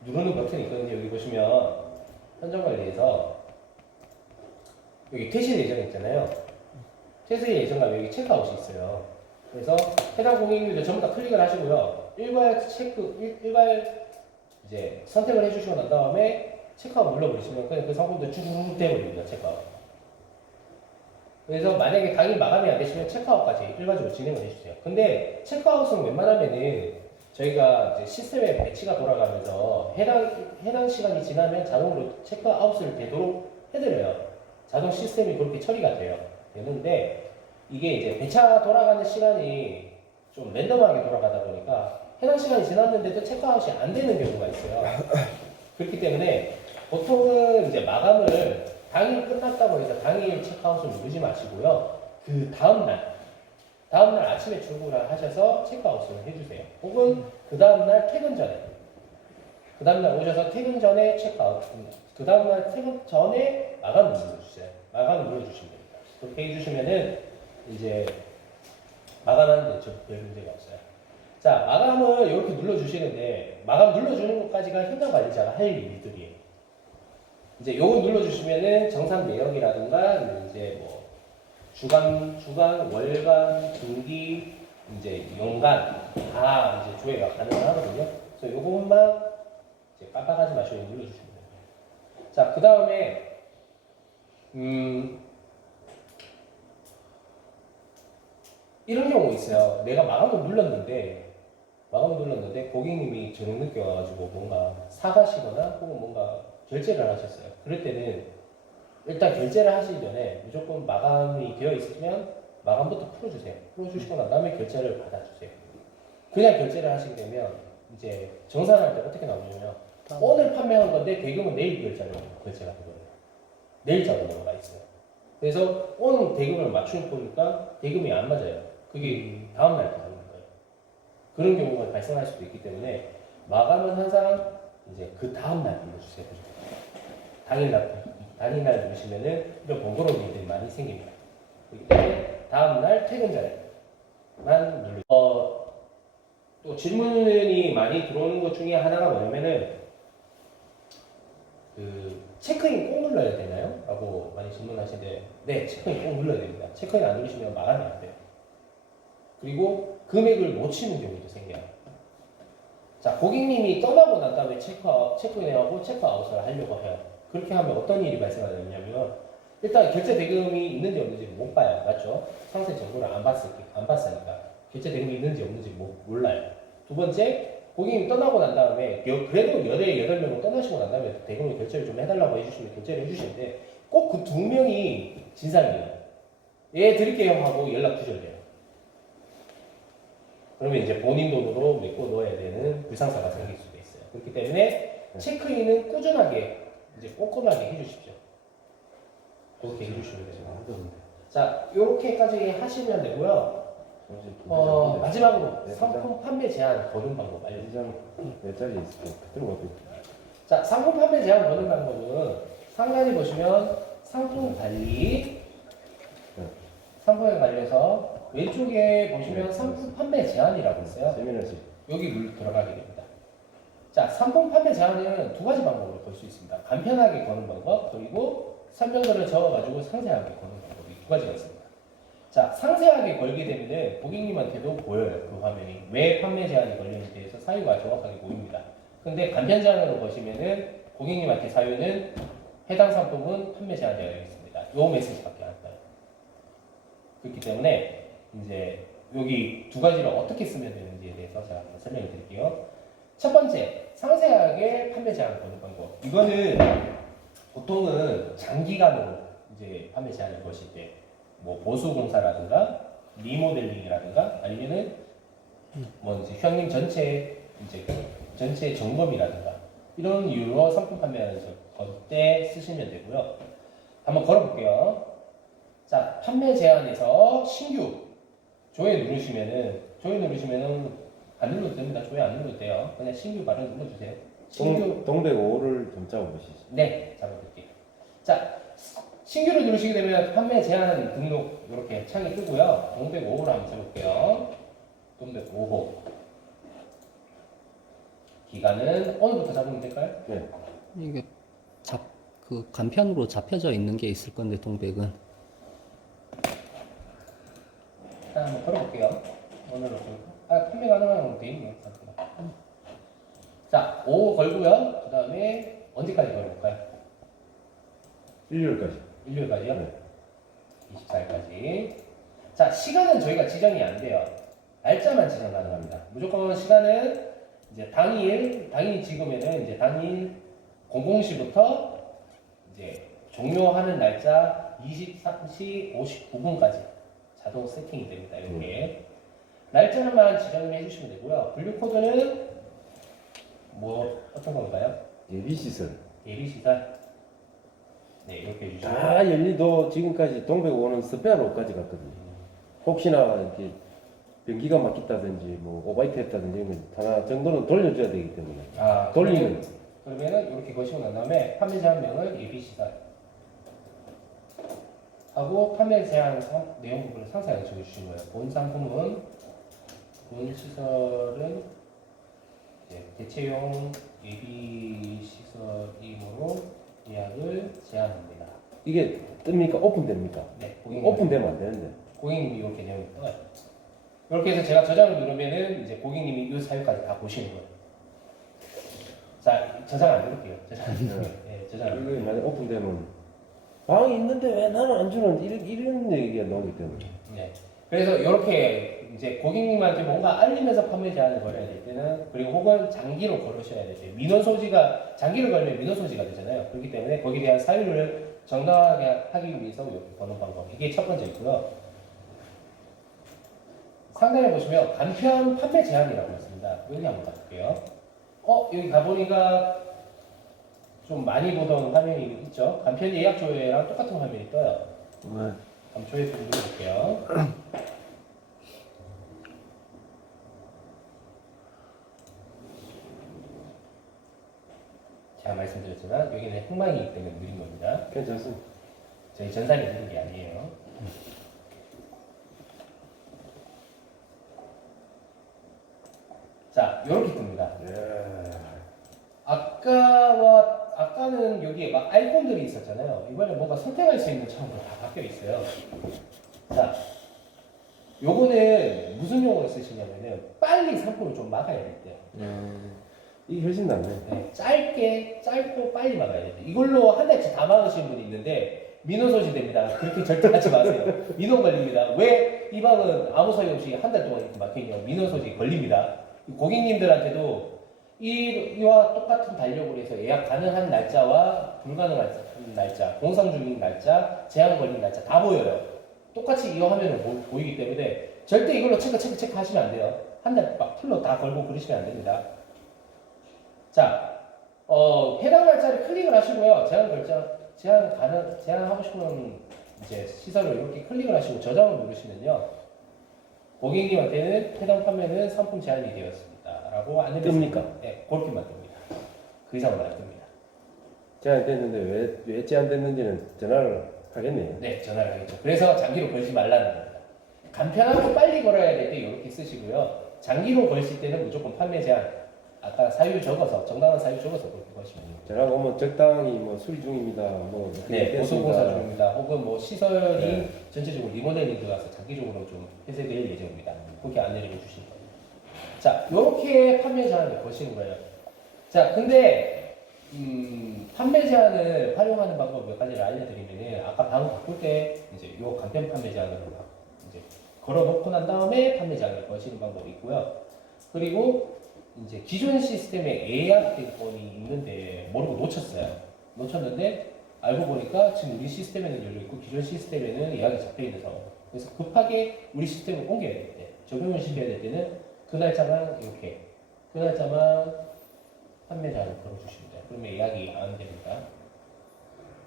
누르는 버튼이 있거든요. 여기 보시면 현장관리에서 여기 퇴실 예정 있잖아요. 퇴실 예정과 여기 체크아웃이 있어요. 그래서 해당 고객님들 전부 다 클릭을 하시고요. 일괄 이제 선택을 해주시고 난 다음에 체크아웃 눌러버리시면 그냥 그 상품도 쭉 돼버립니다. 체크아웃. 그래서 만약에 당일 마감이 안 되시면 체크아웃까지 일괄적으로 진행을 해주세요. 근데 체크아웃은 웬만하면은 저희가 이제 시스템의 배치가 돌아가면서 해당 시간이 지나면 자동으로 체크아웃을 되도록 해드려요. 자동 시스템이 그렇게 처리가 되는데 이게 이제 배차 돌아가는 시간이 좀 랜덤하게 돌아가다 보니까 해당 시간이 지났는데도 체크아웃이 안 되는 경우가 있어요. 그렇기 때문에 보통은 이제 마감을 당일 끝났다고 해서 당일 체크아웃을 누르지 마시고요. 그 다음날 아침에 출근을 하셔서 체크아웃을 해주세요. 혹은 그 다음날 퇴근 전에. 그 다음날 오셔서 퇴근 전에 체크아웃. 그 다음날 퇴근 전에 마감을 눌러주세요. 마감을 눌러주시면 됩니다. 그렇게 해주시면은 이제 마감하는데 별 문제가 없어요. 자, 마감을 이렇게 눌러주시는데 마감 눌러주는 것까지가 현장 관리자가 할 일들이에요. 이제 요거 눌러주시면은 정산 내역이라든가 이제 뭐 주간, 월간, 분기, 이제 연간 다 이제 조회가 가능하거든요. 그래서 요것만 이제 깜빡하지 마시고 눌러주시면 됩니다. 자, 그 다음에 이런 경우 있어요. 내가 마감을 눌렀는데 고객님이 저녁 늦게 와가지고 뭔가 사가시거나 혹은 뭔가 결제를 하셨어요. 그럴 때는 일단 결제를 하시기 전에 무조건 마감이 되어 있으면 마감부터 풀어주세요. 풀어주시고 난 다음에 결제를 받아주세요. 그냥 결제를 하시게 되면 이제 정산할 때 어떻게 나오냐면 오늘 판매한 건데 대금은 내일 결제가 되거든요. 내일 자동으로가 있어요. 그래서 오늘 대금을 맞추는 거니까 대금이 안 맞아요. 그게 다음날 들어가는 거예요. 그런 경우가 발생할 수도 있기 때문에 마감은 항상 이제 그 다음날 눌러주세요. 당일날 누르시면은 이런 번거로운 일들이 많이 생깁니다. 그렇기 때문에 다음날 퇴근 전에만 누르세요. 또 질문이 많이 들어오는 것 중에 하나가 뭐냐면은 그 체크인 꼭 눌러야 되나요? 라고 많이 질문하시는데 네, 체크인 꼭 눌러야 됩니다. 체크인 안 누르시면 마감이 안 돼요. 그리고 금액을 놓치는 경우도 생겨요. 자, 고객님이 떠나고 난 다음에 체크인하고 체크아웃을 하려고 해요. 그렇게 하면 어떤 일이 발생하냐면 일단 결제 대금이 있는지 없는지 못 봐요. 맞죠? 상세 정보를 안 봤으니까 결제 대금이 있는지 없는지 몰라요. 두 번째, 고객님이 떠나고 난 다음에 그래도 8명은 떠나시고 난 다음에 대금을 결제를 좀 해달라고 해주시면 결제를 해주시는데 꼭 그 2명이 진상이에요. 예, 드릴게요 하고 연락 두절돼요. 그러면 이제 본인 돈으로 메꿔 넣어야 되는 불상사가 생길 수도 있어요. 그렇기 때문에 체크인은 꾸준하게 이제 꼼꼼하게 해주십시오. 그렇게 해주시면 돼요. 자, 요렇게까지 하시면 되고요. 마지막으로 상품 판매 제한 거는 방법 알려드릴게요. 몇 자리 있을까? 들어가고. 자, 상품 판매 제한 거는 방법은 상단에 보시면 상품 관리, 상품에 관련해서 왼쪽에 보시면 상품 판매 제한이라고 있어요. 세미나식. 여기 들어가게 됩니다. 자, 상품 판매 제한은 두 가지 방법으로 걸 수 있습니다. 간편하게 거는 방법, 그리고 설명서를 적어가지고 상세하게 거는 방법이 두 가지가 있습니다. 자, 상세하게 걸게 되면은 고객님한테도 보여요. 그 화면이. 왜 판매 제한이 걸리는지에 대해서 사유가 정확하게 보입니다. 근데 간편 제한으로 보시면은 고객님한테 사유는 해당 상품은 판매 제한되어 있습니다. 요 메시지밖에 안 떠요. 그렇기 때문에 이제 여기 두 가지를 어떻게 쓰면 되는지에 대해서 제가 한번 설명을 드릴게요. 첫 번째, 상세하게 판매 제한 거는 방법. 이거는 보통은 장기간으로 이제 판매 제한을 거실 때, 뭐 보수공사라든가 리모델링이라든가 아니면은 뭐 이제 휴양림 전체 점검이라든가 이런 이유로 상품 판매하는 때 쓰시면 되고요. 한번 걸어볼게요. 자, 판매 제한에서 신규 조회 누르시면은 안 눌러도 됩니다. 조회 안 눌러도 돼요. 그냥 신규 바로 눌러주세요. 신규 동백 5를 좀 잡아보시죠. 네, 잡아볼게요. 자, 신규를 누르시게 되면 판매 제한 등록 이렇게 창이 뜨고요. 동백 5호로 한번 잡을게요. 동백 5호. 기간은 오늘부터 잡으면 될까요? 네. 이게 그 간편으로 잡혀져 있는 게 있을 건데 동백은 일단 한번 걸어볼게요. 오늘부터. 판매 가능한 건 돼 있네요. 자, 5 걸고요. 그 다음에 언제까지 걸어볼까요? 일요일까지. 일요일까지요? 네. 24일까지. 자, 시간은 저희가 지정이 안 돼요. 날짜만 지정 가능합니다. 무조건 시간은 이제 당일 찍으면은 이제 당일 00시부터 이제 종료하는 날짜 23시 59분까지 자동 세팅이 됩니다. 이렇게. 날짜만 지정을 해주시면 되고요. 분류 코드는 뭐 어떤 건가요? 예비시설. 예비시설. 네, 이렇게 해주시면. 다 열리도 지금까지 동백 5는 스페어로까지 갔거든요. 혹시나 이렇게 변기가 막혔다든지 뭐 오바이트 했다든지 이런 거 하나 정도는 돌려줘야 되기 때문에 돌리는. 그러면은 이렇게 거시고 난 다음에 판매 제한명을 예비시설 하고 판매 제한 내용 부분을 상세하게 적어주신 거예요. 본 상품은 본 시설은 대체용 예비 시설이므로 예약을 제한합니다. 이게 뜹니까? 오픈됩니까? 네, 오픈되면 안 되는데. 고객님이 이렇게 내용이 떠요. 이렇게 해서 제가 저장을 누르면은 이제 고객님이 이 사유까지 다 보시는 거예요. 자, 저장 안 누를게요. 저장 안 누를게요. 네, 저장 안 이거 만약 오픈되면 방이 있는데 왜 나는 안 주는 이런 얘기가 나오기 때문에. 네. 그래서 이렇게 이제 고객님한테 뭔가 알리면서 판매 제한을 걸어야 될 때는, 그리고 혹은 장기로 걸으셔야 될 때, 민원 소지가 장기로 걸면 민원 소지가 되잖아요. 그렇기 때문에 거기에 대한 사유를 정당하게 하기 위해서 이렇게 거는 방법, 이게 첫 번째이고요. 상단에 보시면 간편 판매 제한이라고 있습니다. 여기 한번 가볼게요. 여기 가보니까 좀 많이 보던 화면이 있죠. 간편 예약 조회랑 똑같은 화면이 떠요. 네. 한번 조회 좀 눌러볼게요. 제가 말씀드렸지만 여기는 핵망이기 때문에 느린 겁니다. 괜찮습니다. 저희 전산이 느린 게 아니에요. 자, 이렇게 뜹니다. 아까는 여기에 막 아이콘들이 있었잖아요. 이번에 뭔가 선택할 수 있는 창으로 다 바뀌어 있어요. 자, 요거는 무슨 용어로 쓰시냐면은 빨리 상품을 좀 막아야 될 때. 이게 훨씬 낫네. 네, 짧고 빨리 막아야 돼. 이걸로 한 달치 다 막으시는 분이 있는데 민원 소지됩니다. 그렇게 절대 하지 마세요. 민원 걸립니다. 왜 이 방은 아무 소리 없이 한 달 동안 이렇게 막히냐고. 민원 소지 걸립니다. 고객님들한테도 이와 똑같은 달력으로 해서 예약 가능한 날짜와 불가능한 날짜, 공상 중인 날짜, 제한 걸린 날짜 다 보여요. 똑같이 이거 화면을 보이기 때문에 절대 이걸로 체크 하시면 안 돼요. 한 달 막 풀로 다 걸고 그러시면 안 됩니다. 자, 해당 날짜를 클릭을 하시고요. 제한하고 싶은 이제 시설을 이렇게 클릭을 하시고 저장을 누르시면요. 고객님한테는 해당 판매는 상품 제한이 되었습니다. 라고 안내를 뜹니까? 네, 그렇게만 뜹니다. 그 이상은 안 뜹니다. 제한됐는데 왜 제한됐는지는 전화를 하겠네요. 네, 전화를 하겠죠. 그래서 장기로 걸지 말라는 겁니다. 간편하고 빨리 걸어야 될 때 이렇게 쓰시고요. 장기로 걸실 때는 무조건 판매 제한. 아까 사유 적어서, 정당한 사유 적어서 그렇게 거시면 됩니다. 전화가 오면 적당히 뭐 수리 중입니다. 뭐 네, 보수공사 됐습니다. 중입니다. 혹은 뭐 시설이 네. 전체적으로 리모델링 들어가서 장기적으로 좀 폐쇄될 예정입니다. 그렇게 안내를 해주시는 거예요. 자, 이렇게 판매 제한을 거시는 거예요. 자, 근데 판매 제한을 활용하는 방법 몇 가지를 알려드리면은 아까 방 바꿀 때 이제 요 간편 판매 제한으로 이제 걸어놓고 난 다음에 판매 제한을 거시는 방법이 있고요. 그리고 이제 기존 시스템에 예약 대권이 있는데 모르고 놓쳤는데 알고 보니까 지금 우리 시스템에는 열려 있고 기존 시스템에는 예약이 잡혀 있는 상황. 그래서 급하게 우리 시스템을 옮겨야 될 때, 적용을 시켜야 될 때는 그 날짜만 이렇게 그 날짜만 판매 제한을 걸어주시면 돼요. 그러면 예약이 안 됩니다.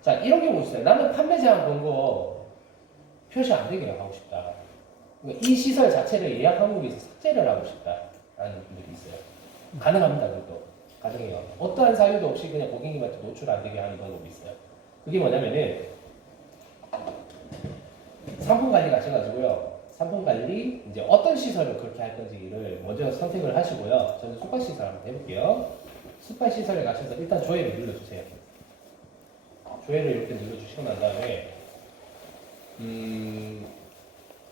자, 이런 경우 있어요. 나는 판매 제한 건 거 표시 안 되게 하고 싶다. 그러니까 이 시설 자체를 예약 항목에서 삭제를 하고 싶다라는 분들이 있어요. 가능합니다. 그것도 가능해요. 어떠한 사유도 없이 그냥 고객님한테 노출 안 되게 하는 방법이 있어요. 그게 뭐냐면은 상품 관리 가셔가지고요. 상품 관리 이제 어떤 시설을 그렇게 할 건지를 먼저 선택을 하시고요. 저는 숙박 시설 한번 해볼게요. 숙박 시설에 가셔서 일단 조회를 눌러주세요. 조회를 이렇게 눌러주시고 난 다음에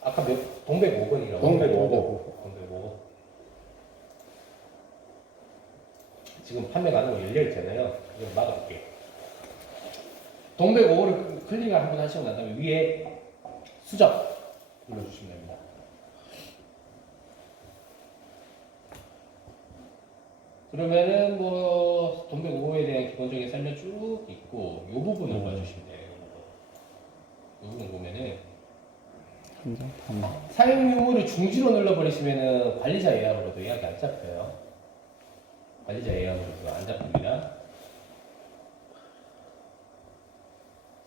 아까 동백 5번이라고 동백 5번. 지금 판매 가능으로 열려 있잖아요. 이거 막아볼게요. 동백 5호를 클릭을 한번 하시고 난 다음에 위에 수정 눌러주시면 됩니다. 그러면은 뭐 동백 5호에 대한 기본적인 설명 쭉 있고 이 부분을 봐주시면 돼요. 이 부분 보면은 현장 판매. 사용 유무를 중지로 눌러버리시면은 관리자 예약으로도 예약이 안 잡혀요. 관리자 예약으로도 안 잡힙니다.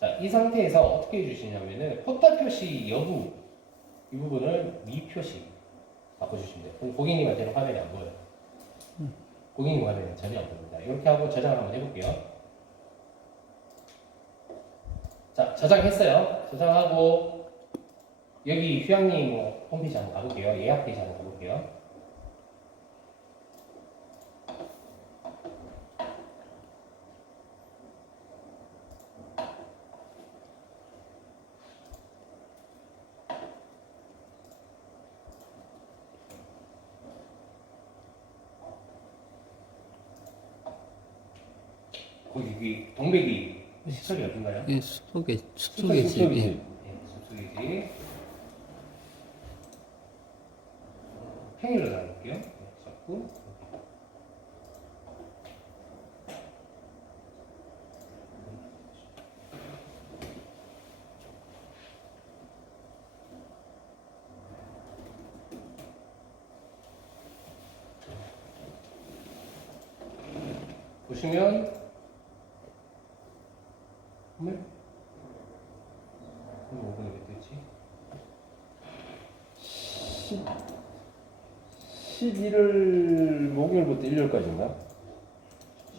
자, 이 상태에서 어떻게 해주시냐면은 포탈 표시 여부 이 부분을 미표시 바꿔주시면 돼요. 그럼 고객님한테는 화면이 안 보여요. 고객님 화면은 전혀 안 보입니다. 이렇게 하고 저장을 한번 해볼게요. 자, 저장했어요. 저장하고 여기 휴양님 홈페이지 한번 가볼게요. 예약 페이지 한번 가볼게요. 거기 동백이 시설이 어딘가요? 이 숲속의 집이 숲속이지. 평일로 나눠볼게요. 잡고 보시면 네? 5분이 몇 됐지? 11월 목요일부터 일요일까지인가?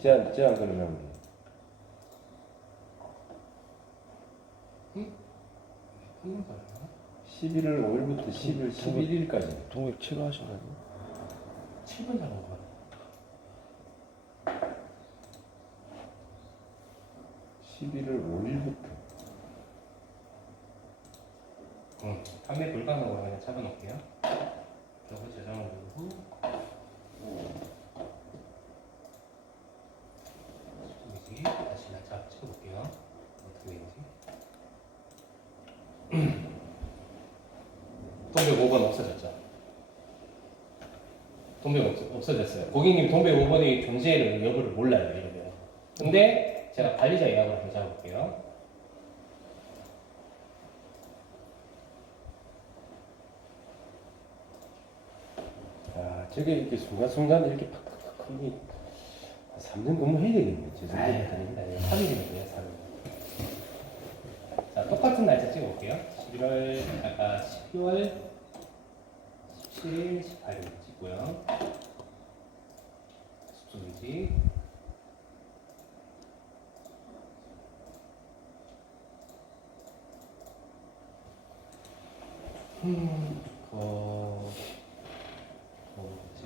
제한 걸으려면 돼. 11월 5일부터 10일 11일까지. 동백 7호 하신 거 아니에요? 7분 잡은 거 같아. 11월 5일부터. 판매 불가능으로 그냥 잡아놓을게요. 저거 저장을 누르고 뭐지? 다시 나 찍어볼게요. 어떻게 되지? 동백 5번 없어졌죠? 동백 없어졌어요. 고객님 동백 5번이 존재를 여부를 몰라요, 이러면. 근데 제가 관리자 예약으로 한번 잡아볼게요. 아, 저게 이렇게 순간순간 이렇게 팍팍팍 이게 3년 근무해야 되겠네. 저 정도. 아유, 아닙니다. 3일이면 돼요, 3일. 자, 똑같은 날짜 찍어볼게요. 12월 17일, 18일 찍고요. 숙소인지. 뭐지?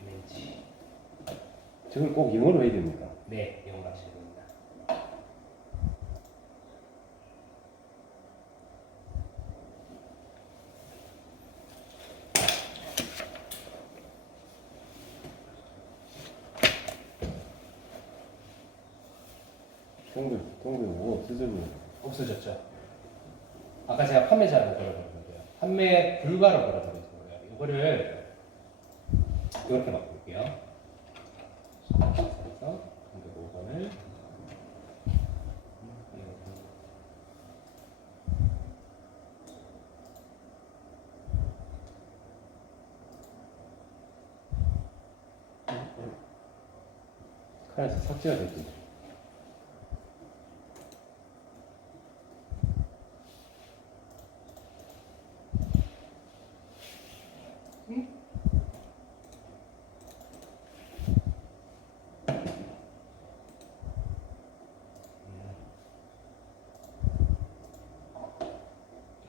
MNG. 저걸 꼭 영어로 해야 됩니까? 네, 영어 하시면 됩니다. 동백 뭐 없어졌네. 없어졌죠. 아까 제가 판매자로 걸어버린 거예요. 판매 불가로 걸어버린 거예요. 이거를 이렇게 바꿀게요. 그래서 5번을 칸에서 삭제가 됐지.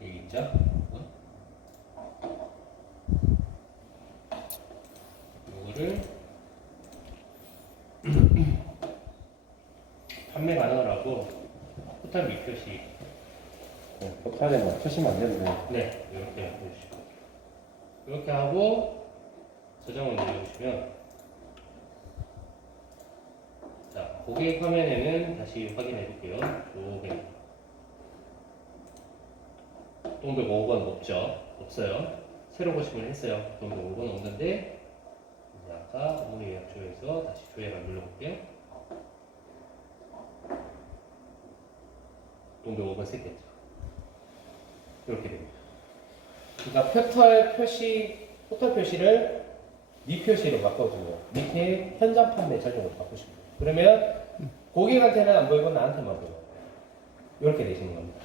여기 있죠? 이거를 판매 가능을 하고 포탈 미표시 네, 포탈에만 표시면 안 되는데. 네 이렇게 해주시고 이렇게 하고 저장을 눌러주시면 자 고객 화면에는 다시 확인해 볼게요. 고객 동백 5번 없죠? 없어요. 새로 고침을 했어요. 동백 5번 없는데 이제 아까 오늘 예약 조회에서 다시 조회를 눌러볼게요. 동백 5번 새겼죠. 이렇게 됩니다. 그러니까 포털 표시를 미 표시로 바꿔주고 밑에 현장 판매 설정으로 바꾸시면 돼요. 그러면 고객한테는 안 보이고 나한테만 보여요. 이렇게 되시는 겁니다.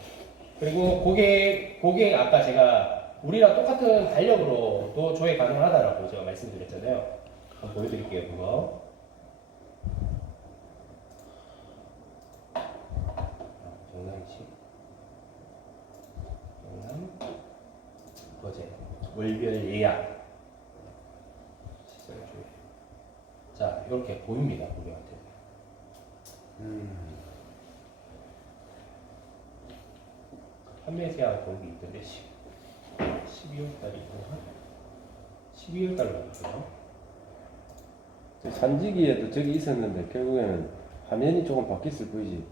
그리고 고객 아까 제가 우리랑 똑같은 달력으로도 조회 가능하다라고 제가 말씀드렸잖아요. 한번 보여드릴게요. 그거. 정상치. 정상. 어제 월별 예약. 시설 조회. 자, 이렇게 보입니다. 고객한테. 판매 제한 거기 있던데 12월 달이구나. 12월 달로 나왔어요. 저 산지기에도 저기 있었는데 결국에는 화면이 조금 바뀌었을 뿐이지.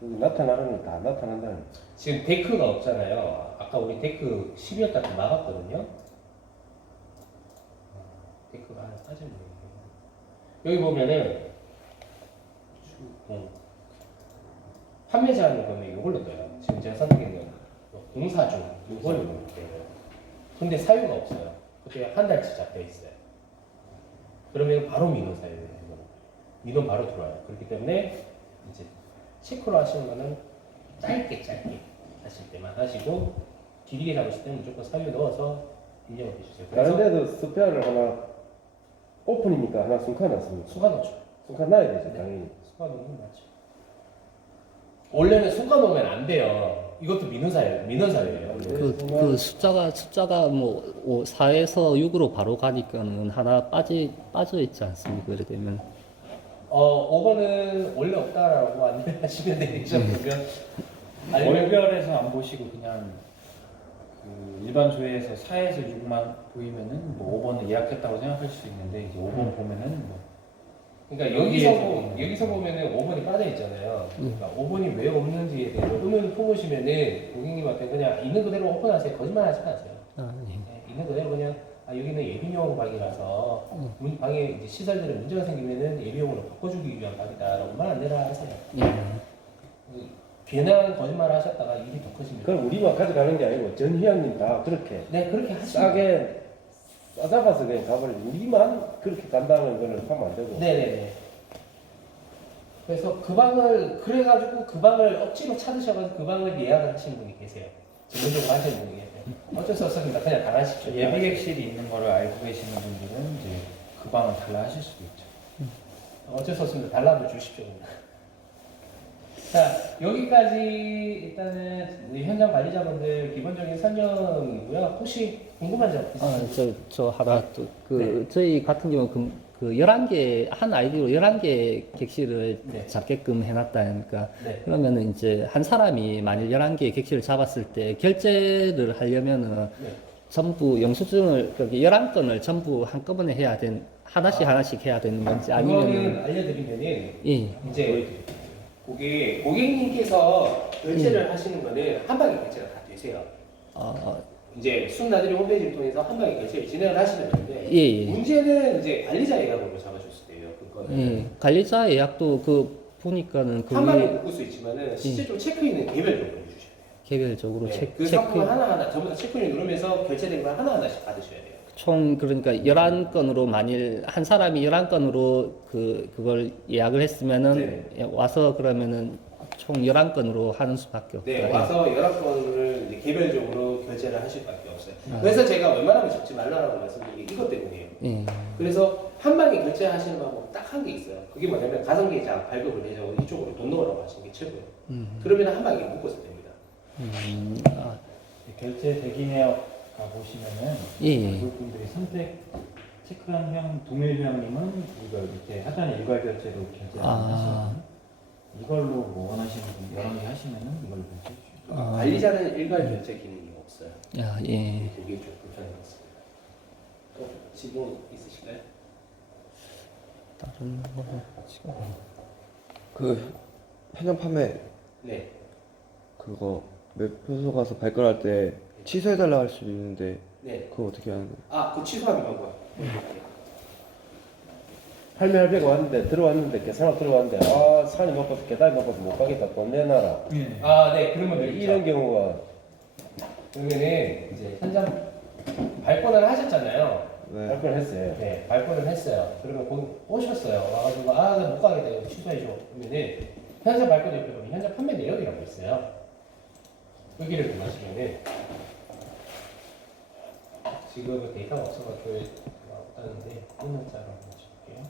결국 나타나는 건 다 나타난다는. 지금 데크가 없잖아요. 아까 우리 데크 12월 달 막았거든요. 빠지는 여기 보면은 판매자는 그러면 이걸로 떠요. 지금 제가 선택했는 공사 중 이걸로 떠요. 근데 사유가 없어요. 그때 한 달치 잡혀 있어요. 그러면 바로 민원 사유예요. 이거는. 민원 바로 들어와요. 그렇기 때문에 이제 체크로 하시는 거는 짧게 하실 때만 하시고 길게 잡으실 때는 무조건 사유 넣어서 인정을 해주세요. 다른 데도 스페어를 하나 오픈이니까 하나 순칸 놨습니다. 수가 넣죠. 순칸 놔야 되죠, 네. 당연히. 수가 넣으면 맞죠. 원래는 수가 넣으면 안 돼요. 이것도 민원 사유예요. 그 숫자가 뭐 4에서 6으로 바로 가니까는 하나 빠져 있지 않습니까? 그래 되면 5번은 원래 없다라고 안내를 하시면 되죠. 그러면 아니면 월별에서 안 보시고 그냥 그 일반 조회에서 4에서 6만 보이면은 뭐 5번은 예약했다고 생각할 수 있는데 이제 5번 보면은 뭐 그러니까 여기서 보면은 5번이 빠져 있잖아요. 그러니까 5번이 왜 없는지에 대해서 의문을 품으시면은 고객님한테 그냥 있는 그대로 오픈하세요. 거짓말하지 마세요. 네, 있는 그대로 그냥 여기는 예비용 방이라서 방에 이제 시설들에 문제가 생기면은 예비용으로 바꿔주기 위한 방이다라고만 안내를 하세요. 괜한 거짓말을 하셨다가 일이 더 커집니다. 그럼 우리만 가져가는 게 아니고 전 회원님 다 그렇게 네, 그렇게 하시면 싸게 싸잡아서 그냥 가버리지. 우리만 그렇게 간다는 거를 하면 안 되고. 네네네. 그래서 그래가지고 그 방을 억지로 찾으셔가지고 그 방을 예약을 하시는 분이 계세요. 전문적으로 하시는 분이 계세요. 어쩔 수 없습니다. 그냥 나가십시오. 예비객실이 있는 거를 알고 계시는 분들은 이제 그 방을 달라 하실 수도 있죠. 어쩔 수 없습니다. 달라도 주십시오. 자, 여기까지 일단은 우리 현장 관리자분들 기본적인 설명이고요. 혹시 궁금한 점 있으세요? 저 하나 저희 같은 경우 그 11개 한 아이디로 11개 객실을 네. 잡게끔 해놨다니까 네. 그러면은 이제 한 사람이 만일 11개 객실을 잡았을 때 결제를 하려면은 네. 전부 영수증을 여기 11건을 전부 한꺼번에 하나씩 해야 되는 건지 그거는 아니면은 알려드리면은 예. 이제 고객님께서 결제를 하시는 거는 한 방에 결제가 다 되세요. 이제 순나들이 홈페이지를 통해서 한 방에 결제를 진행을 하시면 되는데 예. 문제는 이제 관리자 예약으로 잡아줬을 때예요. 그거는 예. 관리자 예약도 보니까는 한 방에 그게 묶을 수 있지만은 실제로 체크인은 개별적으로 해주셔야 돼요. 개별적으로 네, 체크 그 상품을 하나하나 전부 다 체크인 누르면서 결제된 걸 하나하나씩 받으셔야 돼요. 총 그러니까 11건으로 만일 한 사람이 11건으로 그걸 예약을 했으면은 와서 그러면은 총 11건으로 하는 수밖에 없다. 네, 와서 11건을 이제 개별적으로 결제를 하실 수밖에 없어요. 그래서 제가 웬만하면 잡지 말라고 말씀드린 게 이것 때문이에요. 예. 그래서 한 방에 결제하시는 방법 딱 한 개 있어요. 그게 뭐냐면 가성계좌 발급을 해서 이쪽으로 돈 넣으라고 하시는 게 최고예요. 그러면 한 방에 묶어서 됩니다. 결제 대기내역 가보시면은 예. 그분들이 선택 체크한 회원 동일 회원님은 이걸 밑에 하단에 일괄 결제로 결제를 하시거든요. 이걸로 뭐 원하시는 분 여러 개 하시면은 이걸로 결제해 주시죠. 관리자는 일괄 결제 기능이 없어요. 야, 예. 그게 좀 불편한 것 같습니다. 또 질문 있으실까요? 다른 거 지금 그 편향 판매 네. 그거 매표소 가서 발권할 때 취소해달라 할 수도 있는데 네. 그거 어떻게 하는 거예요? 그 취소하는 방법. 할배가 왔는데 들어왔는데 계산하고 들어왔는데 산이 높아서 계단이 높아서 못 가겠다 돈 내놔라. 네. 그런 분들 이런 경우가 그러면은 이제 현장 발권을 하셨잖아요. 네. 발권을 했어요. 네, 발권을 했어요. 그러면 거기 오셨어요. 와가지고 나 못 가겠다. 이거 취소해줘. 그러면은 현장 발권 옆에 보면 현장 판매 내역이라고 있어요. 여기를 들어가시면은 지금은 데이터가 없어가지고 없다는데 끊는자로 한번 해볼게요.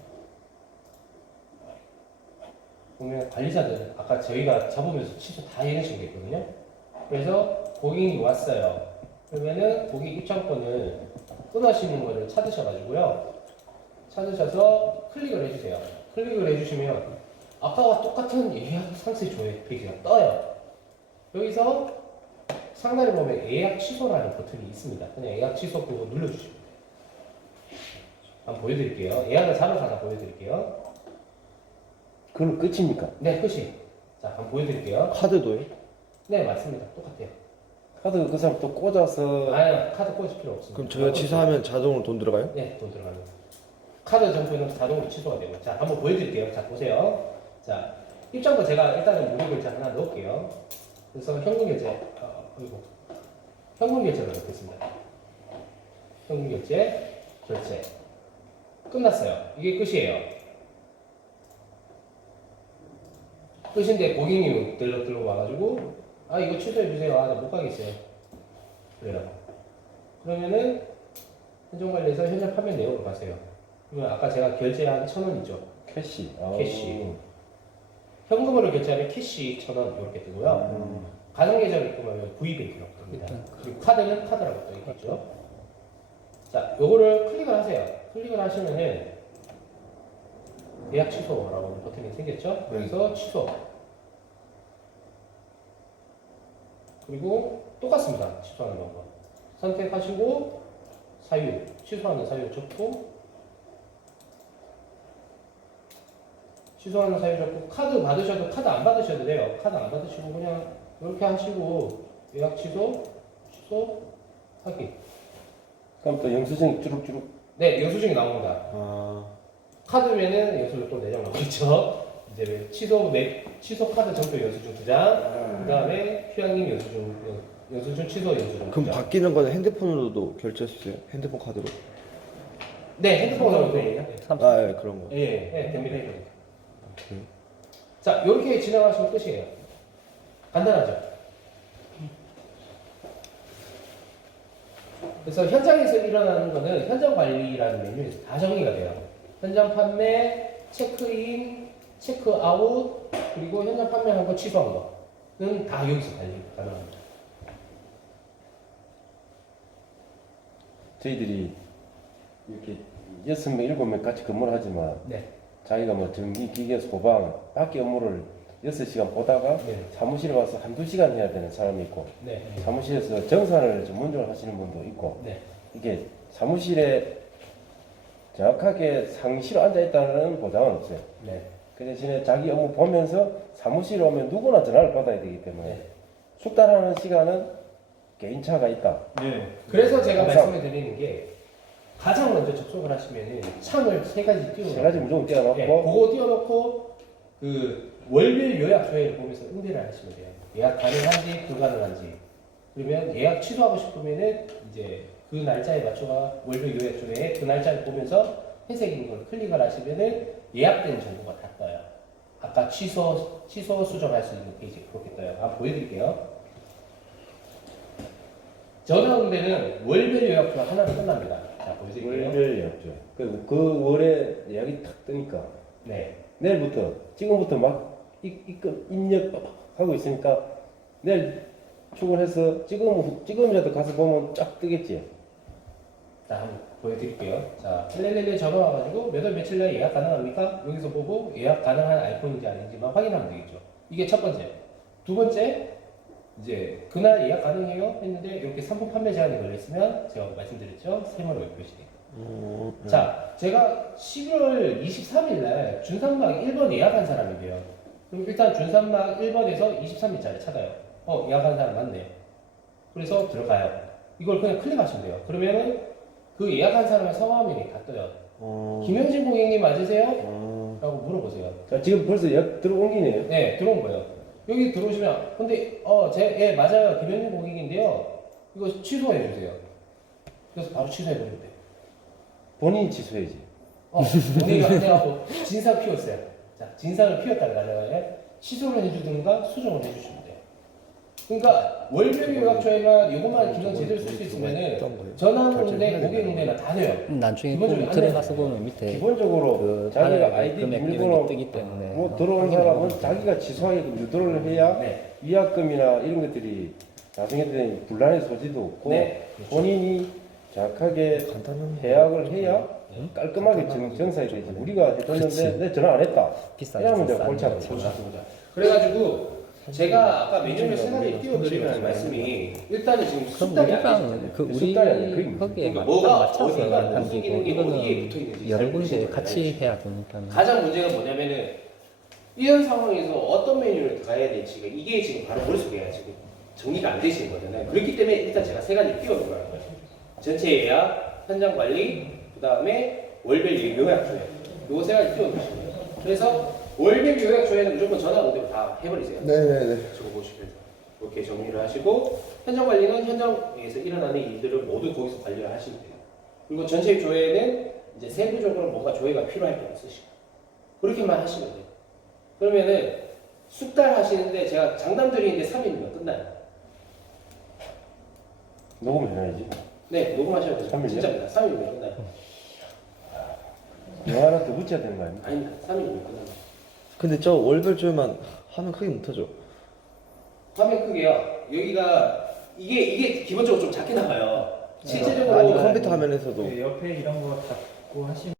보면 관리자들 아까 저희가 잡으면서 취소 다 해내신 게 있거든요. 그래서 고객이 왔어요. 그러면은 고객 입장권을 끊으시는 거를 찾으셔가지고요. 찾으셔서 클릭을 해주세요. 클릭을 해주시면 아까와 똑같은 예약 상세 조회 페이지가 떠요. 여기서 상단에 보면 예약 취소라는 버튼이 있습니다. 그냥 예약 취소 그거 눌러주시면 돼요. 한번 보여드릴게요. 예약을 잡아서 하나 보여드릴게요. 그럼 끝입니까? 네, 끝이. 자, 한번 보여드릴게요. 카드도요? 네, 맞습니다. 똑같아요. 카드 그 사람 또 꽂아서 아니, 카드 꽂을 필요 없습니다. 그럼 저희가 취소하면 자동으로 돈 들어가요? 네, 돈 들어가는 거. 카드 점포는 자동으로 취소가 되고. 자, 한번 보여드릴게요. 자, 보세요. 자, 입장도 제가 일단은 무료 결제 하나 넣을게요. 그래서 현금 결제, 현금 결제를 넣겠습니다. 현금 결제, 결제. 끝났어요. 이게 끝이에요. 끝인데 고객님 들고 와가지고, 아, 이거 취소해주세요. 아, 나 못 가겠어요. 그래요. 그러면은, 현존관리에서 현장 판매 내역으로 가세요. 그러면 아까 제가 결제한 1,000원 있죠? 캐시. 캐시. 현금으로 결제하면 캐시 1,000원 이렇게 뜨고요. 가상계좌로 입금하면 V뱅크라고 뜹니다. 그리고 카드는 카드라고 떠 있겠죠. 자, 요거를 클릭을 하세요. 클릭을 하시면은 예약 취소라고 버튼이 생겼죠. 여기서 취소. 그리고 똑같습니다. 취소하는 방법. 선택하시고 사유, 취소하는 사유 적고, 취소하는 사유 적고, 카드 받으셔도 카드 안 받으셔도 돼요. 카드 안 받으시고 그냥 이렇게 하시고 예약 취소, 취소, 확인. 그럼 또 영수증이 쭈룩쭈룩. 네, 영수증이 나옵니다. 아. 카드면은 영수증 또 4장 나오겠죠. 이제 취소 카드 점표 영수증 2장, 그 다음에 휴양림 영수증 취소 영수증 그럼 2장. 바뀌는 거는 핸드폰으로도 결제할 수 있어요? 핸드폰 카드로? 네, 핸드폰으로 네. 아, 예, 그런 거. 예, 네, 됩니다. 자, 이렇게 진행하시면 끝이에요. 간단하죠? 그래서 현장에서 일어나는 거는 현장 관리라는 메뉴에서 다 정리가 돼요. 현장 판매, 체크인, 체크아웃, 그리고 현장 판매한 거 취소한 거는 다 여기서 관리 가능합니다. 저희들이 이렇게 6명, 7명 같이 근무를 하지만 네. 자기가 뭐 전기, 기계, 소방, 밖에 업무를 6시간 보다가 네. 사무실에 와서 한두 시간 해야 되는 사람이 있고, 네. 사무실에서 정산을 전문적으로 하시는 분도 있고, 네. 이게 사무실에 정확하게 상시로 앉아있다는 보장은 없어요. 네. 그 대신에 자기 업무 보면서 사무실에 오면 누구나 전화를 받아야 되기 때문에 네. 숙달하는 시간은 개인차가 있다. 네. 그래서 제가 항상. 말씀을 드리는 게 가장 먼저 접속을 하시면은 창을 3가지 띄워놓고 세 가지 무조건 띄워놓고 네, 그거 띄워놓고 그 월별 요약 조회를 보면서 응대를 하시면 돼요. 예약 가능한지 불가능한지. 그러면 예약 취소하고 싶으면은 이제 그 날짜에 맞춰가 월별 요약 조회에 그 날짜를 보면서 회색인 걸 클릭을 하시면은 예약된 정보가 다 떠요. 아까 취소 수정할 수 있는 페이지 그렇게 떠요. 한번 보여드릴게요. 전화 응대는 월별 요약 조회 하나로 끝납니다. 자, 보여드릴게요. 월별 예약죠. 그 월에 예약이 탁 뜨니까 네. 내일부터 지금부터 막 입력 하고 있으니까 내일 출근해서 지금이라도 가서 보면 쫙 뜨겠지. 자, 한번 보여드릴게요. 자, 111 전화 와가지고 몇 월 며칠 날 예약 가능합니까? 여기서 보고 예약 가능한 아이폰인지 아닌지만 확인하면 되겠죠. 이게 첫 번째. 두 번째, 이제 그날 예약 가능해요? 했는데 이렇게 상품 판매 제한이 걸려있으면 제가 말씀드렸죠. 세모로 표시돼요. 자, 제가 11월 23일 날 준산막 1번 예약한 사람인데요. 그럼 일단 준산막 1번에서 23일짜리 찾아요. 예약한 사람 맞네요. 그래서 들어가요. 이걸 그냥 클릭하시면 돼요. 그러면은 그 예약한 사람의 성화면이 다 떠요. 김현진 고객님 맞으세요? 라고 물어보세요. 자, 지금 벌써 예약 들어온 기네요. 네, 들어온 거예요. 여기 들어오시면, 근데, 예, 맞아요. 김현진 고객인데요. 이거 취소해 주세요. 그래서 바로 취소해 버리면 돼요. 본인이 취소해야지. 본인이 안 돼갖고 진상 피웠어요. 자, 진상을 피웠다는 가정하에 취소를 해주든가 수정을 해주시면 돼요. 그러니까 월별 요약 조회가 요것만 기능 제대로 쓸 수 있으면은 전화 응대, 고객 응대나 다 돼요. 나중에 기본적으로 꼭 들어가서 보면 밑에 기본적으로 그 자기가 단어가 아이디 금액 이런 비밀번호 게 뜨기 때문에 뭐 들어온 사람은 자기가 취소하게끔 유도를 해야 네. 위약금이나 이런 것들이 나중에 되면 분란의 소지도 없고 네, 그렇죠. 본인이 정확하게 간단한 계약을 해야 깔끔하게 정사이 되지. 우리가 해줬는데 그치. 내 전화 안 했다. 비싸게 이러면 내가 비싸게 골치 아프죠. 비싸게. 맞습니다. 그래가지고 제가 아까 메뉴를 세 가지 띄워드리는 말씀이 일단은 지금 그럼 숙달이 안 우리가 되잖아요. 그 우리 숙달이 아니라 그게 거기에 그러니까 딱 뭐가 맞춰서 어디가 하는 무슨 거고 기능이 어디에 이거는 붙어 있는지 여러 잘 군데 모르시는 같이 거예요. 해야 되니까 가장 문제가 뭐냐면은 이런 상황에서 어떤 메뉴를 가야 될지가 이게 지금 바로 머릿속에 지금 정리가 안 되시는 거잖아요. 그렇기 때문에 일단 제가 세 가지 띄워놓은 거예요. 전체 예약, 현장 관리, 그 다음에 월별 요약 조회. 요거 세 가지 띄워놓으시면 돼요. 그래서 월별 요약 조회는 무조건 전화 응대로 다 해버리세요. 네네네. 저거 보시면서 이렇게 정리를 하시고 현장 관리는 현장에서 일어나는 일들을 모두 거기서 관리를 하시면 돼요. 그리고 전체 조회는 이제 세부적으로 뭔가 조회가 필요할 때만 쓰시고 그렇게만 하시면 돼요. 그러면은 숙달 하시는데 제가 장담 드리는데 3일이면 끝나요. 녹음해야지. 네, 녹음하셔도 돼요. 3일이요? 진짜입니다. 3일이면 끝나요. 뭐 하나 더 붙여야 되는 거 아닙니까? 아닙니다. 3일이면 끝납니다. 근데 저 월별 조회만 화면 크게 못하죠. 화면 크게요. 여기가 이게 기본적으로 좀 작게 나와요. 실제적으로 아니 컴퓨터 화면에서도 그 옆에 이런 거 닫고 하시면